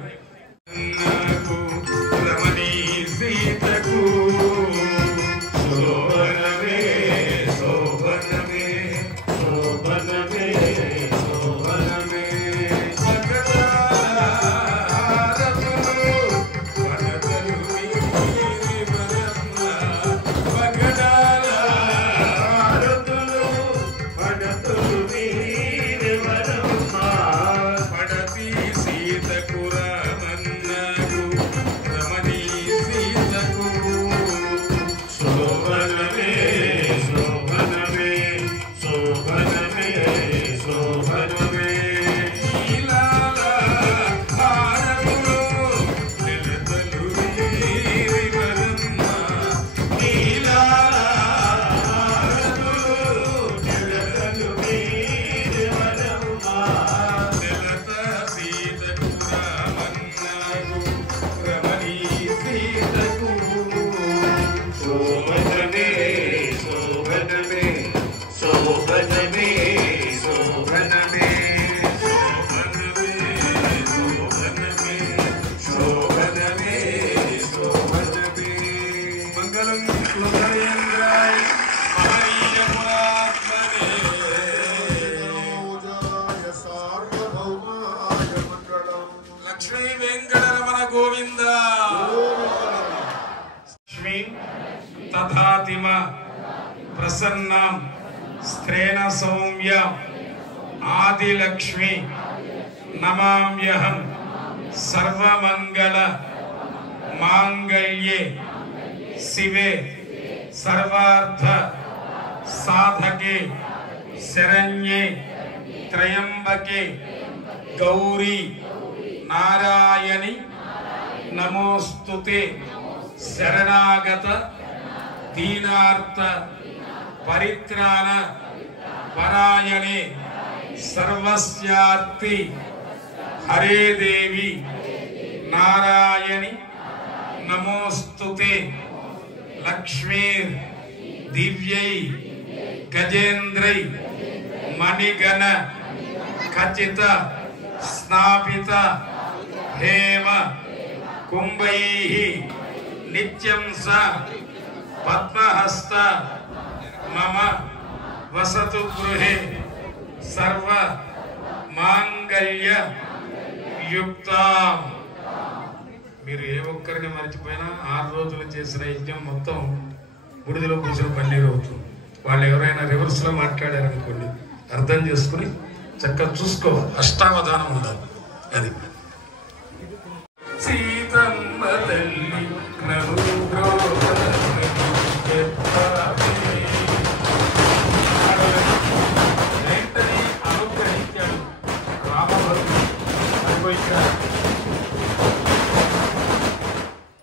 లక్ష్మీ వెంకటరమణ గోవింద. లక్ష్మీ తథాతిమ ప్రసన్నాం స్త్రేణ సౌమ్య ఆదిలక్ష్మి నమామ్యహం సర్వమంగళ మాంగళ్యే శివే సర్వార్థ సాధకే శరణ్యే త్రయంబకే గౌరీ నారాయణి నమోస్తుతే శరణాగత దీనార్త పరిత్రాణ పరాయణే సర్వస్యార్తి హరే దేవి నారాయణి నమోస్తుతే లక్ష్మీర్ దివ్యై గజేంద్రై మణిగణ ఖచిత స్నాపిత హేమ కుంభైః నిత్యం స పద్మహస్త మమ వసతు గృహే సర్వ మాంగళ్య యుక్తాం. మీరు ఏ ఒక్కరిని మర్చిపోయినా 6 రోజులు చేసిన యజ్ఞం మొత్తం బుడిదలో కూర్చొని పన్నీరు అవుతుంది. వాళ్ళు ఎవరైనా రివర్స్ లో మాట్లాడారనుకోండి అర్థం చేసుకుని చక్కగా చూసుకోవాలి. అష్టావధానం ఉండాలి. అది సీతమ్మ తల్లి అనుగ్రహించాడు రామభద్రుడు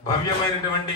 భవ్యమైనటువంటి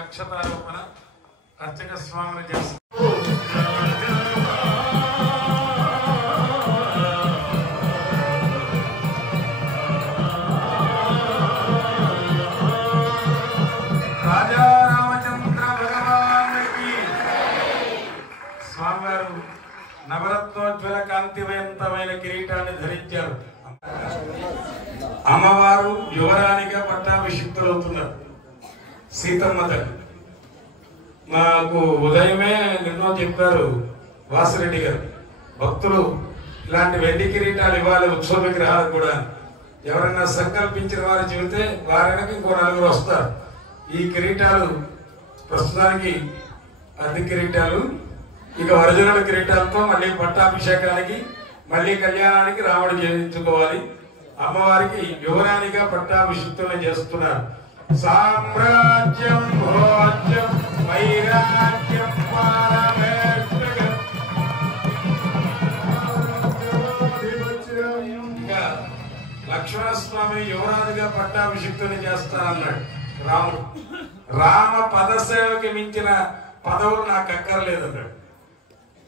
అక్షతారోపణ అర్చక స్వామిని చేస్తారు. రాజా రామచంద్ర భగవానికి స్వామివారు నవరత్నోజ్వల కాంతివంతమైన కిరీటాన్ని ధరించారు. అమ్మవారు యువరాణిగా పట్టాభిషిక్తులవుతున్నారు. సీతమ్మ తల్లి మాకు ఉదయమే నిన్నో చెప్పారు వాసిరెడ్డి గారు, భక్తులు ఇలాంటి వెండి కిరీటాలు ఇవ్వాలి ఉత్సవ విగ్రహాలకు కూడా. ఎవరైనా సంకల్పించిన వారు చెబితే వారికి ఇంకో 4 వస్తారు. ఈ కిరీటాలు ప్రస్తుతానికి అద్దె కిరీటాలు. ఇక ఒరిజినల్ కిరీటాలతో మళ్ళీ పట్టాభిషేకానికి మళ్ళీ కళ్యాణానికి రాముడు చేయించుకోవాలి. అమ్మవారికి యువరాణిగా పట్టాభిషిక్తులను చేస్తున్నారు. సామ్రాజ్యం భోజ్యం వైరాగ్యం ఇంకా లక్ష్మణస్వామి యువరాజుగా పట్టాభిషిక్తుని చేస్తానన్నాడు రాముడు. రామ పదసేవకి మించిన పదవులు నాకు అక్కర్లేదన్నాడు.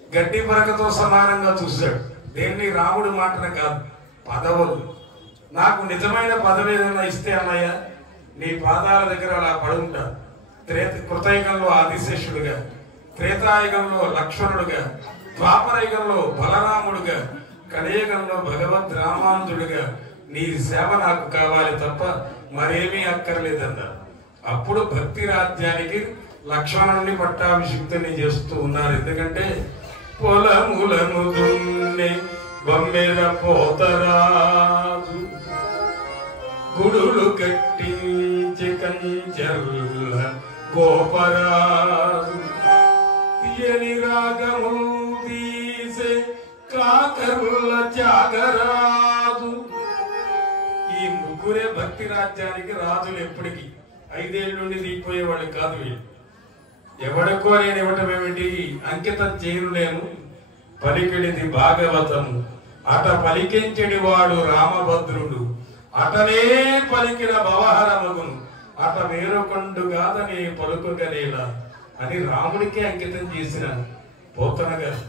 గడ్డి పరకతో సమానంగా చూశాడు. దేన్ని రాముడు మాటన కాదు, పదవులు. నాకు నిజమైన పదవి ఏదైనా ఇస్తే అన్నయ్య నీ పాదాల దగ్గర అలా పడుంటా. కృతయుగంలో ఆదిశేషుడుగా, త్రేతాయుగంలో లక్ష్మణుడుగా, ద్వాపరయుగంలో బలరాముడుగా, కలియుగంలో భగవద్ రామానుజుడిగా నీ సేవ నాకు కావాలి తప్ప మరేమీ అక్కర్లేదన్నారు. అప్పుడు భక్తి రాజ్యానికి లక్ష్మణుని పట్టాభిషిక్తుని చేస్తూ ఉన్నారు. ఎందుకంటే పొలములను దున్ని బొమ్మెల పోతరాజు గుడులు కట్టించి కంచెల్ల గోపరాజు తీయని రాగము తీసే కాకరుల త్యాగరాజు. ఈ ముగ్గురే భక్తి రాజ్యానికి రాజులు. ఎప్పటికీ 5 ఏళ్ళ నుండి దిగిపోయేవాళ్ళు కాదు. వీళ్ళు ఎవడికో నేను ఇవ్వటం ఏమిటి, అంకితం చేయలేను. పలికిడిది భాగవతము అట పలికించడి వాడు రామభద్రుడు అటనే పలికిన భవహర మగును అట వేరొకండు కాదని పలుకగలేలా అని రాముడికే అంకితం చేసిన పోతన గారు.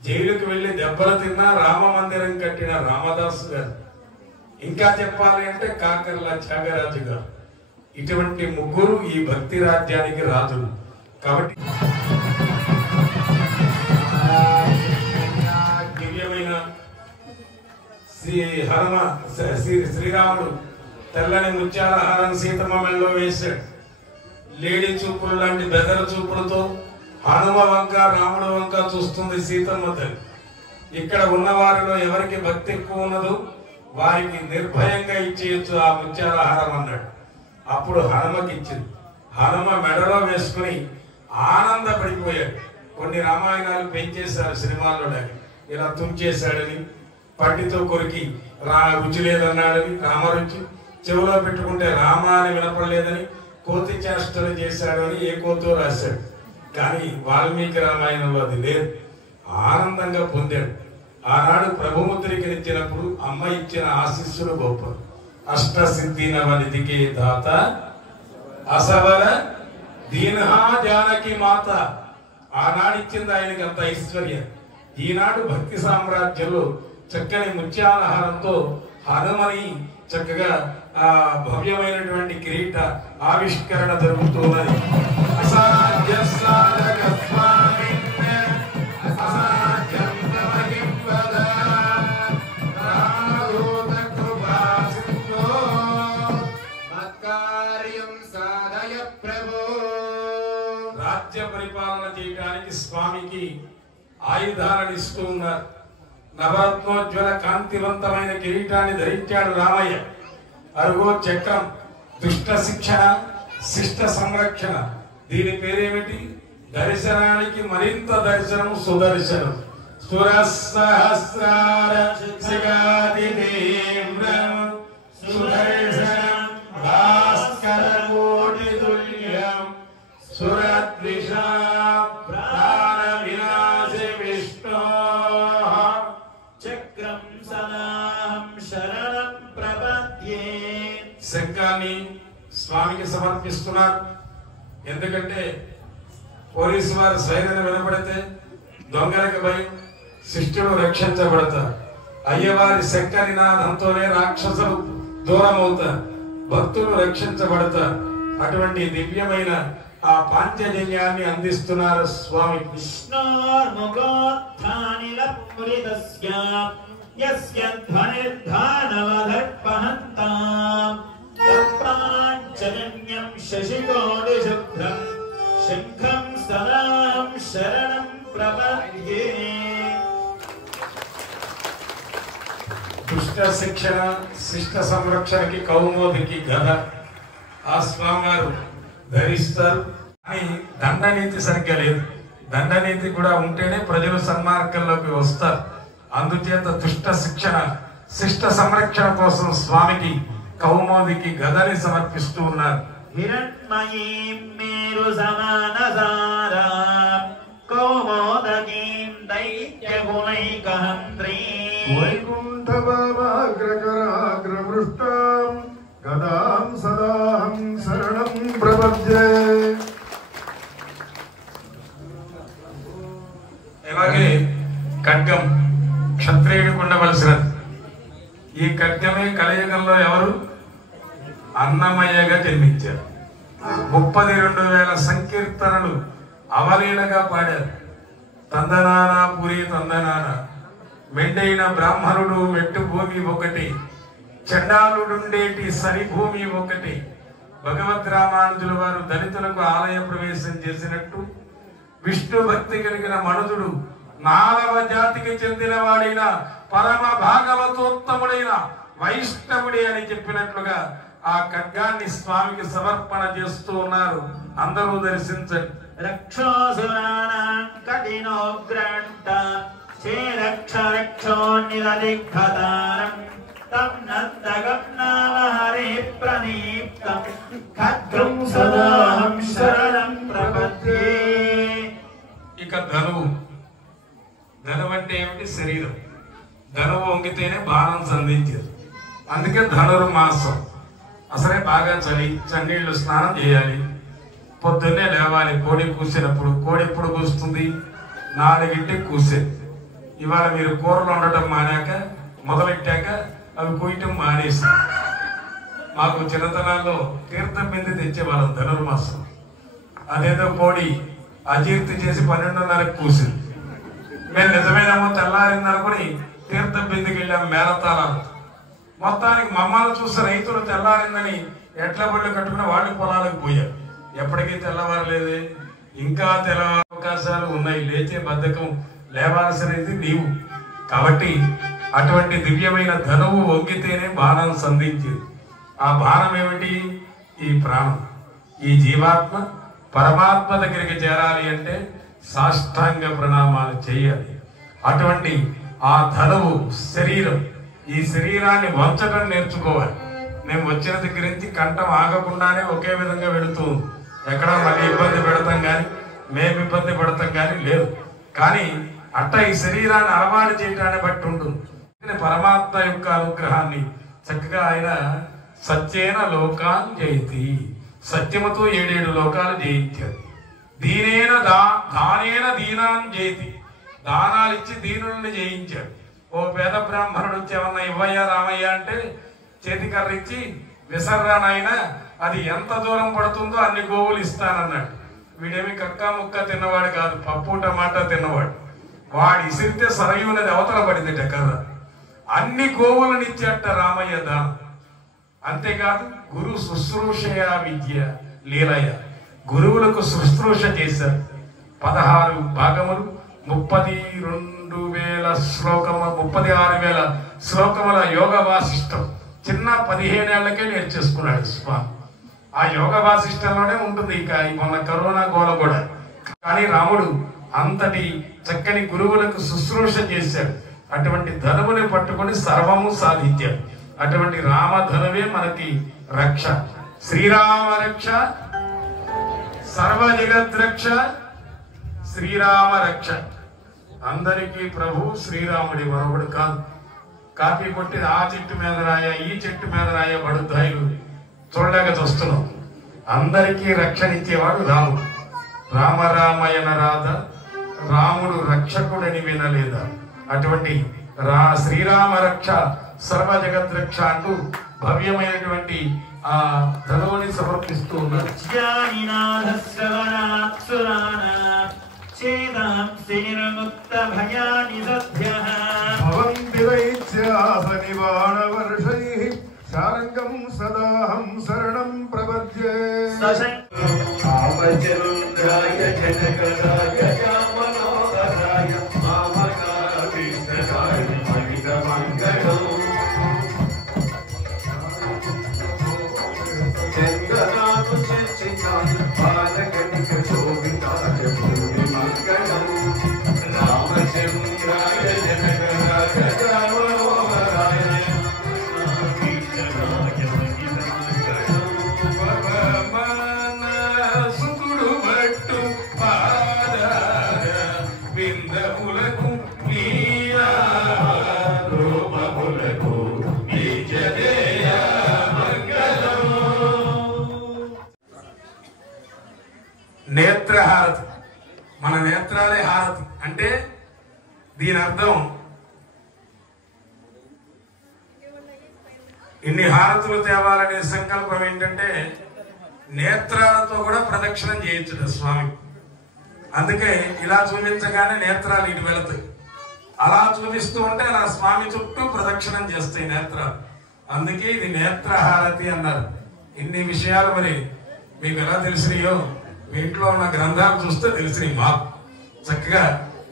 జైలుకు వెళ్లి దెబ్బలు తిన్న రామ మందిరం కట్టిన రామదాసు గారు. ఇంకా చెప్పాలి అంటే కాకర్ల త్యాగరాజు గారు. ఇటువంటి ముగ్గురు ఈ భక్తి రాజ్యానికి రాజులు. కాబట్టి దివ్యమైన శ్రీరాముడు తెల్లని ముత్యాల హారం సీతమ్మ మెడలో వేశాడు. లేడీ చూపులు లాంటి బెదర చూపులతో హనుమ వంక రాముడు వంక చూస్తుంది సీతమ్మ తల్లి. ఇక్కడ ఉన్న వారిలో ఎవరికి భక్తి ఎక్కువ ఉన్నదో వారికి నిర్భయంగా ఇచ్చేయచ్చు ఆ ముత్యాల హారం అన్నాడు. అప్పుడు హనుమకి ఇచ్చింది. హనుమ మెడలో వేసుకుని ఆనందపడిపోయాడు. కొన్ని రామాయణాలు పెంచేశారు సినిమాల్లో, ఇలా తుంచేశాడని, పట్టితో కొరికి రుచి లేదన్నాడని, రామరుచి చెవులో పెట్టుకుంటే రామ అని వినపడలేదని, కోతి చేష్టలు చేశాడని ఏ కోతో రాశాడు. కానీ వాల్మీకి రామాయణంలో అది లేదు. ఆనందంగా పొందాడు. ఆనాడు ప్రభుముద్రికనిచ్చినప్పుడు అమ్మ ఇచ్చిన ఆశీస్సులు గొప్ప. అష్టసిద్ధి నవనిధికే దాత అసవర దీనహా జానకి మాత. ఆనాడిచ్చింది ఆయనకి అంత ఐశ్వర్యం. ఈనాడు భక్తి సామ్రాజ్యంలో చక్కని ముత్యాలహారంతో హనుమని చక్కగా ఆ భవ్యమైనటువంటి కిరీట ఆవిష్కరణ జరుగుతున్నది. రాజ్య పరిపాలన చేయడానికి స్వామికి ఆయుధాలను ఇస్తూ ఉన్నారు. నవరత్నోజ్వల కాంతివంతమైన కిరీటాన్ని ధరించాడు రామయ్య. అరుగో చక్రం. దుష్ట శిక్షణ, శిష్ట సంరక్షణ. దీని పేరేమిటి? దర్శనానికి మరింత దర్శనం సుదర్శనం. సురసహస్రార సుదర్శనం భాస్కర కోటి తుల్యం సురద్విషా ప్రాణ వినాశి విష్ణు చక్రం సదాహం శరణం ప్రపద్యే. శంఖాన్ని స్వామికి సమర్పిస్తున్నారు. ఎందుకంటే పోలీసు వారు సైరన్ వినపడితే దొంగలకు భయం, శిష్టులు రక్షించబడతారు. అయ్యవారి శంఖ నినాదంతోనే రాక్షసులు దూరం అవుతారు, భక్తులు రక్షించబడతారు. అటువంటి దివ్యమైన ఆ పాంచజన్యాన్ని అందిస్తున్నారు స్వామి. విష్ణోర్ముఖోత్థానిలపురితస్య యస్య ధ్వనిర్ధానవదర్పహంతాం తప్రాంచజన్యం శశికోటిశుభ్రం శంఖం సదాం శరణం ప్రపద్యే. దుష్ట శిక్షణ, శిష్ట సంరక్షణకి కౌమోదికి గద ఆ స్వామివారు ధరిస్తారు. కానీ దండనీతి సరిగ్గా లేదు. దండనీతి కూడా ఉంటేనే ప్రజలు సన్మార్గంలోకి వస్తారు. అందుచేత దుష్ట శిక్షణ, శిష్ట సంరక్షణ కోసం స్వామికి కౌమోదికి గదని సమర్పిస్తూ ఉన్నారు. హిరణ్మయీం మేరు సమానసారాం కౌమోదకీం దైత్యగుణైకహంత్రీం వైకుంఠభావాగ్రకరాగ్రమృష్టాం గదాం సదాహం శరణం ప్రపద్యే. అలాగే ఖడ్గం క్షత్రియుడికి ఉండవలసినది. ఈ ఖడ్గమే కలియుగంలో ఎవరు? అన్నమయ్యగా జన్మించారు. 32,000 సంకీర్తనలు అవలీలగా పాడారు. తందనానా పురి తందనానా మెండైన బ్రాహ్మణుడు మెట్టు భూమి ఒకటి, చండాలుడుండేటి సరి భూమి ఒకటి. భగవద్ రామానుజుల వారు దళితులకు ఆలయ ప్రవేశం చేసినట్టు విష్ణు భక్తి కలిగిన మనుజుడు 4వ జాతికి చెందిన వాడైన పరమ భాగవతోత్తముడైన వైష్ణవుడి అని చెప్పినట్లుగా ఆ ఖడ్గాన్ని స్వామికి సమర్పణ చేస్తూ ఉన్నారు. అందరూ దర్శించండి. రక్షోసురాణాం కఠినోగ్రంథ చే రక్ష రక్షోన్నిదదిగ్ఘతారం తం నందగం నామ హరే ప్రణీప్తం ఖడ్గం సదాహం శరణం ప్రపద్యే. ఇక ధనువు. ధనువు అంటే ఏమిటి? శరీరం. ధనువు వంగితేనే బాణం సంధించారు. అందుకే ధనుర్మాసం. అసలే బాగా చలి, చన్నీళ్లు స్నానం చేయాలి, పొద్దున్నే లేవాలి. కోడి కూసినప్పుడు, కోడి ఎప్పుడు కూస్తుంది? 4ంటికి కూసేది. ఇవాళ మీరు కూరలు వండటం మానాక మొదలెట్టాక అవి కూయటం మానేసి. మాకు చిన్నతనాల్లో తీర్థం బింది తెచ్చేవాళ్ళం ధనుర్మాసం. అదేదో కోడి అజీర్తి చేసి 12:30కి కూసింది. మేము నిజమేనేమో తెల్లారిందనుకుని తీర్థం బిందికి వెళ్ళాం మేళతాళాలు. మొత్తానికి మమ్మల్ని చూస్తే రైతులు తెల్లారిందని ఎడ్ల బళ్ళు కట్టుకుని వాళ్ళు పొలాలకు పోయారు. ఎప్పటికీ తెల్లవారలేదే. ఇంకా తెల్లవారు అవకాశాలు ఉన్నాయి. లేచే బద్ధకం, లేవాల్సినది నీవు. కాబట్టి అటువంటి దివ్యమైన ధనువు వంగితేనే బాణం సంధించింది. ఆ బాణం ఏమిటి? ఈ ప్రాణం. ఈ జీవాత్మ పరమాత్మ దగ్గరికి చేరాలి అంటే సాష్టాంగ ప్రణామాలు చేయాలి. అటువంటి ఆ ధనువు శరీరం. ఈ శరీరాన్ని వంచడం నేర్చుకోవాలి. మేము వచ్చిన దగ్గర నుంచి కంఠం ఆగకుండానే ఒకే విధంగా వెళుతూ, ఎక్కడా మళ్ళీ ఇబ్బంది పెడతాం కానీ మేము ఇబ్బంది పడతాం కానీ లేదు. కానీ అట్ట ఈ శరీరాన్ని అలవాటు చేయడాన్ని బట్టి ఉంటుంది. పరమాత్మ యొక్క అనుగ్రహాన్ని చక్కగా ఆయన సత్యేన లోకాన్ జయతి, సత్యముతో 7 లోకాలు జయించారు. దీనేన దానేన దీనాన్ని జయతి, దానాలు ఇచ్చి దీనుల్ని జయించాడు. ఓ పేద బ్రాహ్మణుడు వచ్చి ఏమన్నా ఇవ్వయ్యా రామయ్య అంటే చేతికర్ర ఇచ్చి విసర్రానైనా అది ఎంత దూరం పడుతుందో అన్ని గోవులు ఇస్తానన్నాడు. వీడేమి కక్కా ముక్క తిన్నవాడు కాదు, పప్పు టమాటా తిన్నవాడు. వాడు ఇసిరితే సరయూ నది అవతల పడింది కర్ర. అన్ని గోవులను ఇచ్చేట రామయ్య దానం. అంతేకాదు గురు శుశ్రూషయ విద్య లీలయ, గురువులకు శుశ్రూష చేశారు. 16 భాగములు 32,000 శ్లోకము, 36,000 శ్లోకముల యోగ వాసిష్టం చిన్న 15 ఏళ్లకే నేర్చేసుకున్నాడు స్వామి. ఆ యోగ వాసిష్టంలోనే ఉంటుంది ఇక మొన్న కరోనా గోల కూడా. కానీ రాముడు అంతటి చక్కని గురువులకు శుశ్రూష చేశాడు. అటువంటి ధనువుని పట్టుకొని సర్వము సాధించాడు. అటువంటి రామధనువే మనకి రక్ష. శ్రీరామ రక్ష, సర్వ జగద్రక్ష, శ్రీరామ రక్ష. అందరికీ ప్రభు శ్రీరాముడి మరొకడు కాదు. కాపీ కొట్టి ఆ చెట్టు మీద రాయ, ఈ చెట్టు మీద రాయ బడుద్దాయిలు చూడలేక చూస్తున్నాం. అందరికీ రక్షణ ఇచ్చేవాడు రాముడు. రామరామయన రాధ, రాముడు రక్షకుడని వినలేదా? అటువంటి శ్రీరామ రక్ష, సర్వ జగద్రక్ష అంటూ భవ్యమైనటువంటి ఆ ధనువుని సమర్పిస్తూ ఉన్నారు. శారంగం సదాహం శరణం ప్రపద్యే. రామచంద్రాయ జనకరాయ రామనోహరాయ రామకృష్ణాయ మంగళం. చంద్రనాథ చర్చితాయ బాలగణిక శోభితాయ భూమి మంగళం. రామచంద్రాయ జనకరాయ రామనోహరాయ నేత్రహారతి. మన నేత్రాలే హారతి అంటే దీని అర్థం ఇన్ని హారతులు తేవాలనే సంకల్పం ఏంటంటే నేత్రాలతో కూడా ప్రదక్షిణం చేయొచ్చు స్వామి. అందుకే ఇలా చూపించగానే నేత్రాలు ఇటు వెళతాయి. అలా చూపిస్తూ ఉంటే అలా స్వామి చుట్టూ ప్రదక్షిణం చేస్తాయి నేత్రాలు. అందుకే ఇది నేత్రహారతి అన్నారు. ఇన్ని విషయాలు మరి మీకు ఎలా తెలిసినాయో మీ ఇంట్లో ఉన్న గ్రంథాలు చూస్తే తెలిసినాయి. మాకు చక్కగా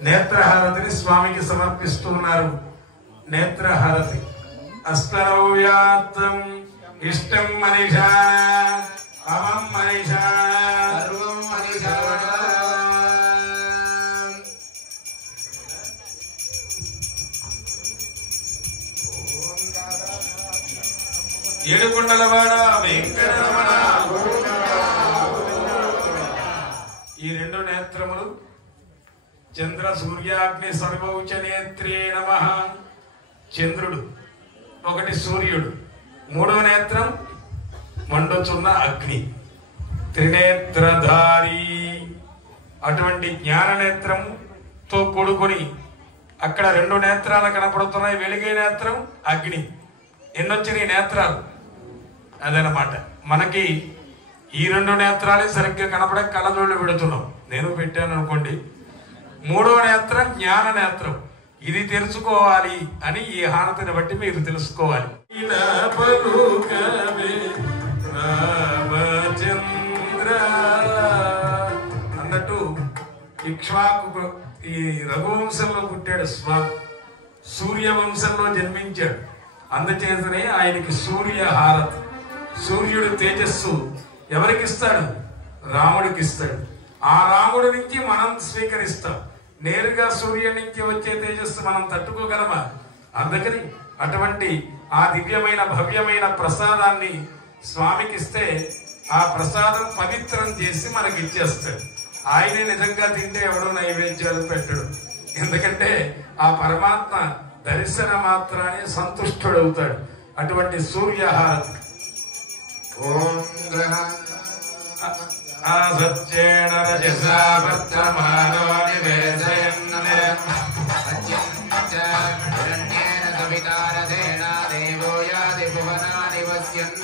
నేత్రహారతిని స్వామికి సమర్పిస్తూ ఉన్నారు. నేత్రహారతి అష్టరవ్యాత్తం ఇష్టం మనీషా అవం మనీషా సర్వం మనీషా. ఏడుకొండలవాడ వెంకటరమణ. ఈ రెండు నేత్రములు చంద్ర సూర్యాగ్ని సర్వౌచ నేత్రే నమః. చంద్రుడు, ఒకటి సూర్యుడు, మూడో నేత్రం మండుచున్న అగ్ని. త్రినేత్రధారి అటువంటి జ్ఞాన నేత్రంతో కూడుకొని అక్కడ రెండు నేత్రాలు కనపడుతున్నాయి. వెలిగే నేత్రం, అగ్ని. ఎన్నొచ్చినాయి నేత్రాలు? అదనమాట. మనకి ఈ రెండు నేత్రాలే సరిగ్గా కనపడే కళ్ళజోళ్ళు పెడుతున్నాం. నేను పెట్టాను అనుకోండి. మూడో నేత్రం జ్ఞాన నేత్రం. ఇది తెలుసుకోవాలి అని ఈ హారతిని బట్టి మీరు తెలుసుకోవాలి. అన్నట్టు ఇక్ష్వాకు ఈ రఘువంశంలో పుట్టాడు స్వామి. సూర్యవంశంలో జన్మించాడు. అందుచేతనే ఆయనకి సూర్య హారతి. సూర్యుడు తేజస్సు ఎవరికి ఇస్తాడు? రాముడికి ఇస్తాడు. ఆ రాముడి నుంచి మనం స్వీకరిస్తాం. నేరుగా సూర్యుడి నుంచి వచ్చే తేజస్సు మనం తట్టుకోగలమా? అందుకని అటువంటి ఆ దివ్యమైన భవ్యమైన ప్రసాదాన్ని స్వామికి ఇస్తే ఆ ప్రసాదం పవిత్రం చేసి మనకి ఇచ్చేస్తాడు. ఆయనే నిజంగా తింటే ఎవడో నైవేద్యాలు పెట్టడు. ఎందుకంటే ఆ పరమాత్మ దర్శన మాత్రాన్ని సంతుష్టుడవుతాడు. అటువంటి సూర్యహారతి. ఓం గ్రహ సత్యేన రజసా వర్తమానో నివేశయన్ హిరణ్యేన సవితారథేన దేవో యాది భువనాని వస్యన్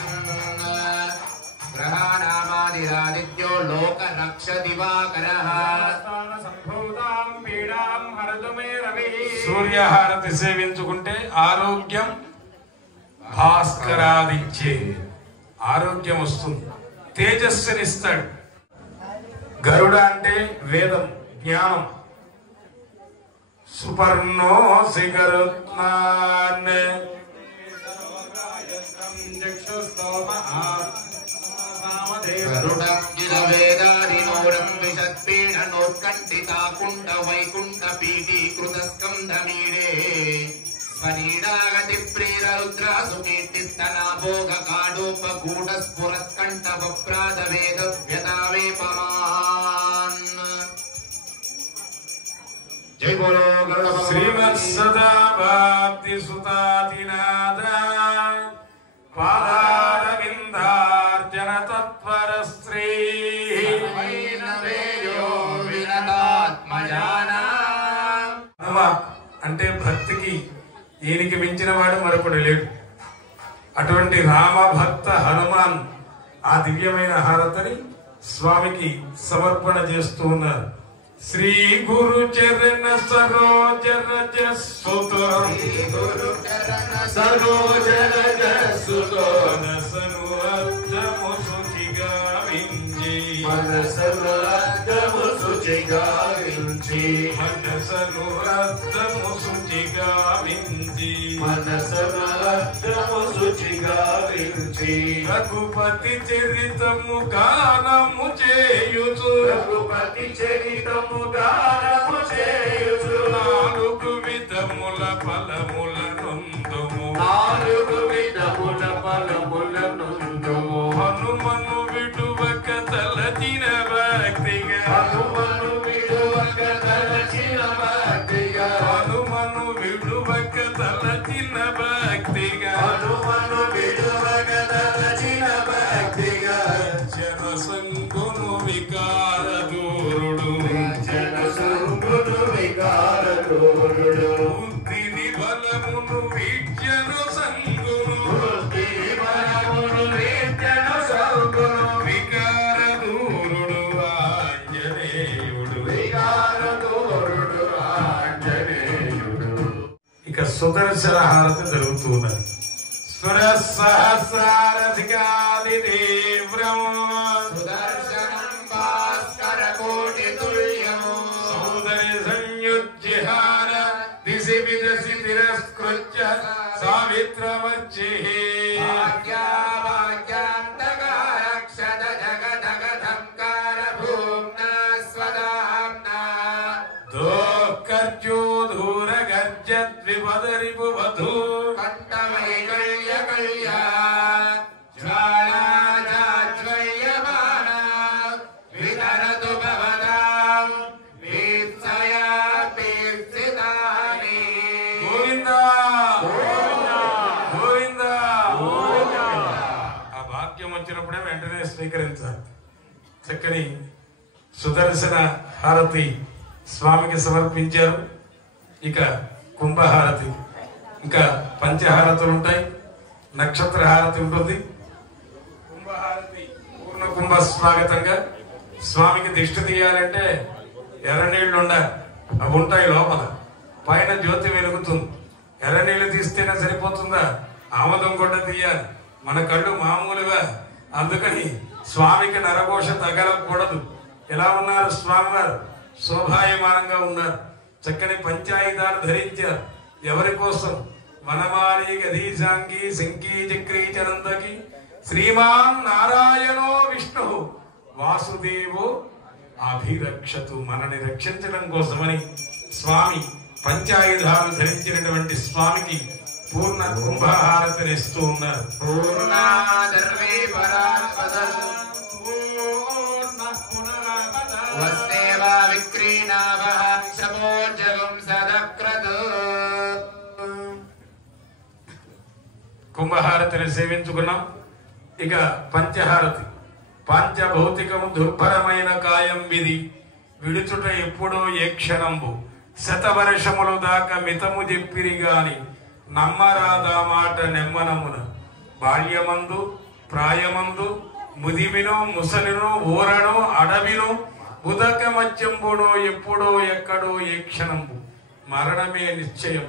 గ్రహానామాదిరాదిత్యో లోకరక్ష దివాకరః. సూర్యహారతి సేవించుకుంటే ఆరోగ్యం భాస్కరాదిచ్చే ఆరోగ్యం వస్తుంది. తేజస్సునిస్తాడు. గరుడ అంటే వేదం, జ్ఞానం. సుపర్ణో శిఖరుత్నాన్ గరుడగిరవేదాదినోరం విషత్పీడనోత్కంఠితాకుంఠ వైకుంఠ పీఠీకృత స్కంధమీడే స్వనీడాగతి ప్రేర రుద్రాసు కీర్తిస్తనా భోగ కాడోపగూఢ స్ఫురత్కంఠ వప్రాద వేద వ్యతావేపమాన్. జై బోలో గరుడ శ్రీమత్ సదా భక్తి సుతాతినాద పాదారవిందార్జన తత్వర స్త్రీ హనుమ అంటే భక్తికి ఈయనకి మించిన వాడు మరొకడు లేడు. అటువంటి రామ భక్త హనుమాన్ ఆ దివ్యమైన హారతిని స్వామికి సమర్పణ చేస్తూ ఉన్నారు. శ్రీ గురు చరణ సరోజ రజ సుతో సరోజ రజ సుతో నసను అద్దము సుఖిగా వించి మనసను అద్దము శుచిగా వించి మనసను అద్దము సుఖిగా వించి మనసను అద్దము శుచిగా వించి రఘుపతి చరితము గానము చేయుచు రఘుపతి చరితము గానము చేయుచు నాలుగు విధముల ఫలముల నొందుము నాలుగు విధముల ఫలముల నుండుము హనుమను విడువక తలచిన భక్తిగా హనుమను విడువక తలచిన భక్తిగా హనుమను విడువక తలచిన భక్తిగా హనుమను విడువక తలచిన భక్తిగా జన సంగును వికార దూరుడు జనసంగుడు వికారదూరుడు బుద్ధిని బలమును విద్యను సంగును బుద్ధి బలమును విద్యను సంగును వికార దూరుడు ఆంజనేయుడు వికారదూరుడు ఆంజనేయుడు సుదర్శన హారతి జరుగుతూ ఉన్నది. సురసహస్రారధికాది తీవ్రం సుదర్శనం భాస్కర కోటి తుల్యం సౌందర్య సంయుజ్జిహార దిశి విదసి తిరస్కృత్య సావిత్రమర్చి భాగ్యాభాగ్యాంతకారక్షద జగదగధంకార భూమ్నా స్వదామ్నా దోకర్జోధూర గర్జద్విపదరిపు వధూ కంఠవైకల్య కళ్యా జ్వాలాజాజ్వల్యమాన వితరతు భవదాం వీప్సయా పీప్సితాని గోవింద గోవింద ఆ భాగ్యం వచ్చినప్పుడే వెంటనే స్వీకరించాలి. చక్కని సుదర్శన హారతి స్వామికి సమర్పించారు. ఇక కుంభహారతి, ఇంకా పంచహారతులు ఉంటాయి, నక్షత్ర హారతి ఉంటుంది. కుంభహారతి పూర్ణ కుంభ స్వాగతంగా స్వామికి దిష్టి తీయాలంటే ఎర్రనీళ్లు ఉండాలి. అవి ఉంటాయి లోపల, పైన జ్యోతి వెలుగుతుంది. ఎర్రనీళ్లు తీస్తేనే సరిపోతుందా? ఆమదం గొడ్డ తీయాలి. మన కళ్ళు మామూలుగా, అందుకని స్వామికి నరఘోష తగలకూడదు. ఎలా ఉన్నారు స్వామివారు? శోభాయమానంగా ఉన్నారు. చక్కని పంచాయుధాలు ధరించారు. ఎవరి కోసం? వనమాలి గదీశాంగి శంకీ చక్రీ చనందకి శ్రీమాన్ నారాయణో విష్ణు వాసుదేవో అభిరక్షతు, మనని రక్షించడం కోసమని స్వామి పంచాయుధాలు ధరించినటువంటి స్వామికి పూర్ణ కుంభహారతిని ఇస్తూ ఉన్నారు. పూర్ణాదర్వే పరాపదం వస్తేవా విక్రీణావః సమోజగం సదక్రదు. కుంభహారతిని సేవించుకున్నాం. ఇక పంచహారతి. పంచభౌతికము దుర్భరమైన కాయం విధి విడుచుట ఎప్పుడో ఏ క్షణంబు శతవర్షములు దాకా మితము చెప్పిరి గాని నమ్మరాదా మాట నెమ్మనమున బాల్యమందు ప్రాయమందు ముదిమిను ముసలిను ఊరను అడవిను ఉదక మధ్యంబుడో ఎప్పుడో ఎక్కడో ఏ క్షణంబు మరణమే నిశ్చయం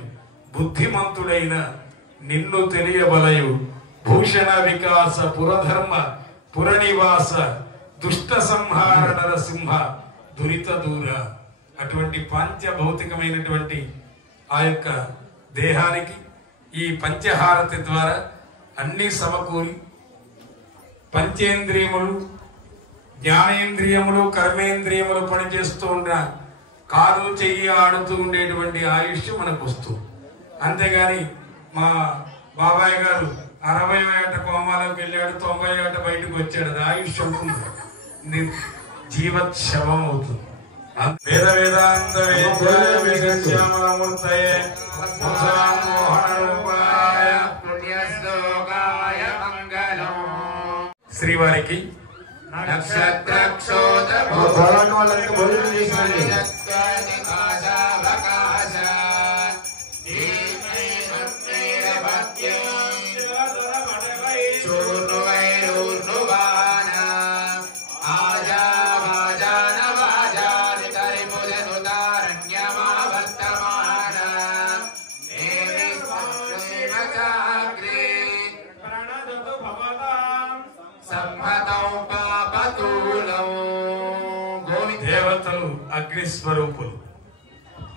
బుద్ధిమంతుడైన నిన్ను తెలియబలయు భూషణ వికాస పురధర్మ పురనివాస దుష్ట సంహార నరసింహ దురిత దూర. అటువంటి పంచభౌతికమైనటువంటి ఆ యొక్క దేహానికి ఈ పంచహారతి ద్వారా అన్ని సమకూరి పంచేంద్రియములు జ్ఞానేంద్రియములు కర్మేంద్రియములు పనిచేస్తూ ఉన్న కాదు చెయ్యి ఆడుతూ ఉండేటువంటి ఆయుష్ మనకు వస్తుంది. అంతేగాని మా బాబాయ్ గారు 60వ ఏట కోమాలోకి వెళ్ళాడు, 90వ ఏట బయటకు వచ్చాడు. అది ఆయుష్ అవుతుంది, జీవత్శవం అవుతుంది. వేద వేదాంత వేద్యామూర్తయే మోహన రూపాయ పుణ్యశ్లోకాయ మంగళం. శ్రీవారికి నక్షత్రక్షోత వాళ్ళంతా భోజనం చేసినండి. దేవతలు అగ్ని స్వరూపులు.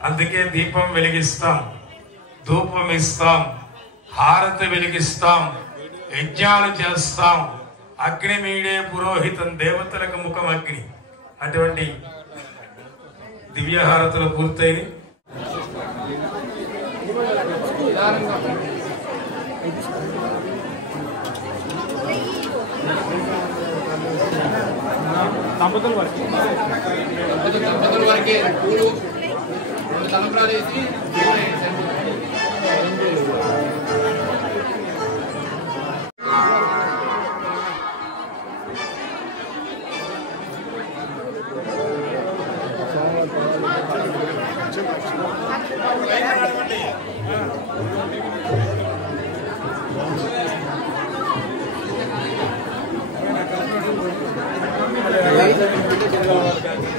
అందుకే దీపం వెలిగిస్తాం, ధూపం ఇస్తాం, హారతి వెలిగిస్తాం, యజ్ఞాలు చేస్తాం. అగ్ని మీడే పురోహితం, దేవతలకు ముఖం అగ్ని. అటువంటి దివ్యహారతులు పూర్తయి దంపతుల వరకే పూలు 2 తలంబ్రాలు వేసి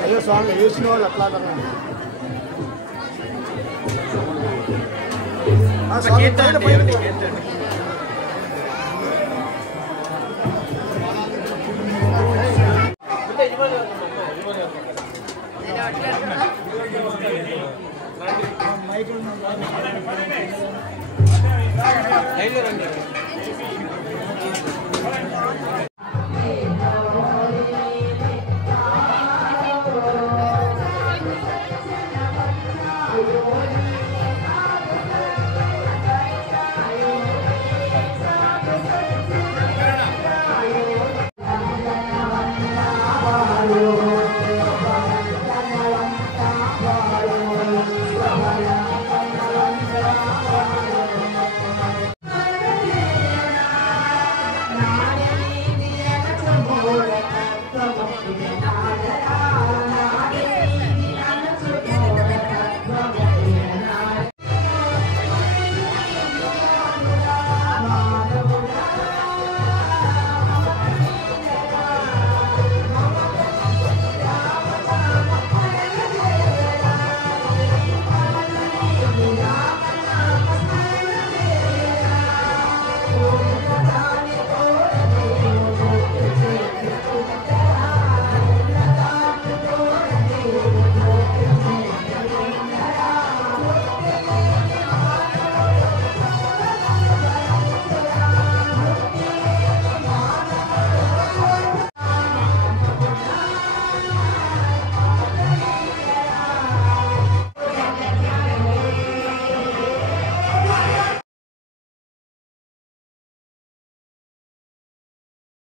అదే స్వామి వేసిన వాళ్ళు అట్లా లైన్లో రండి.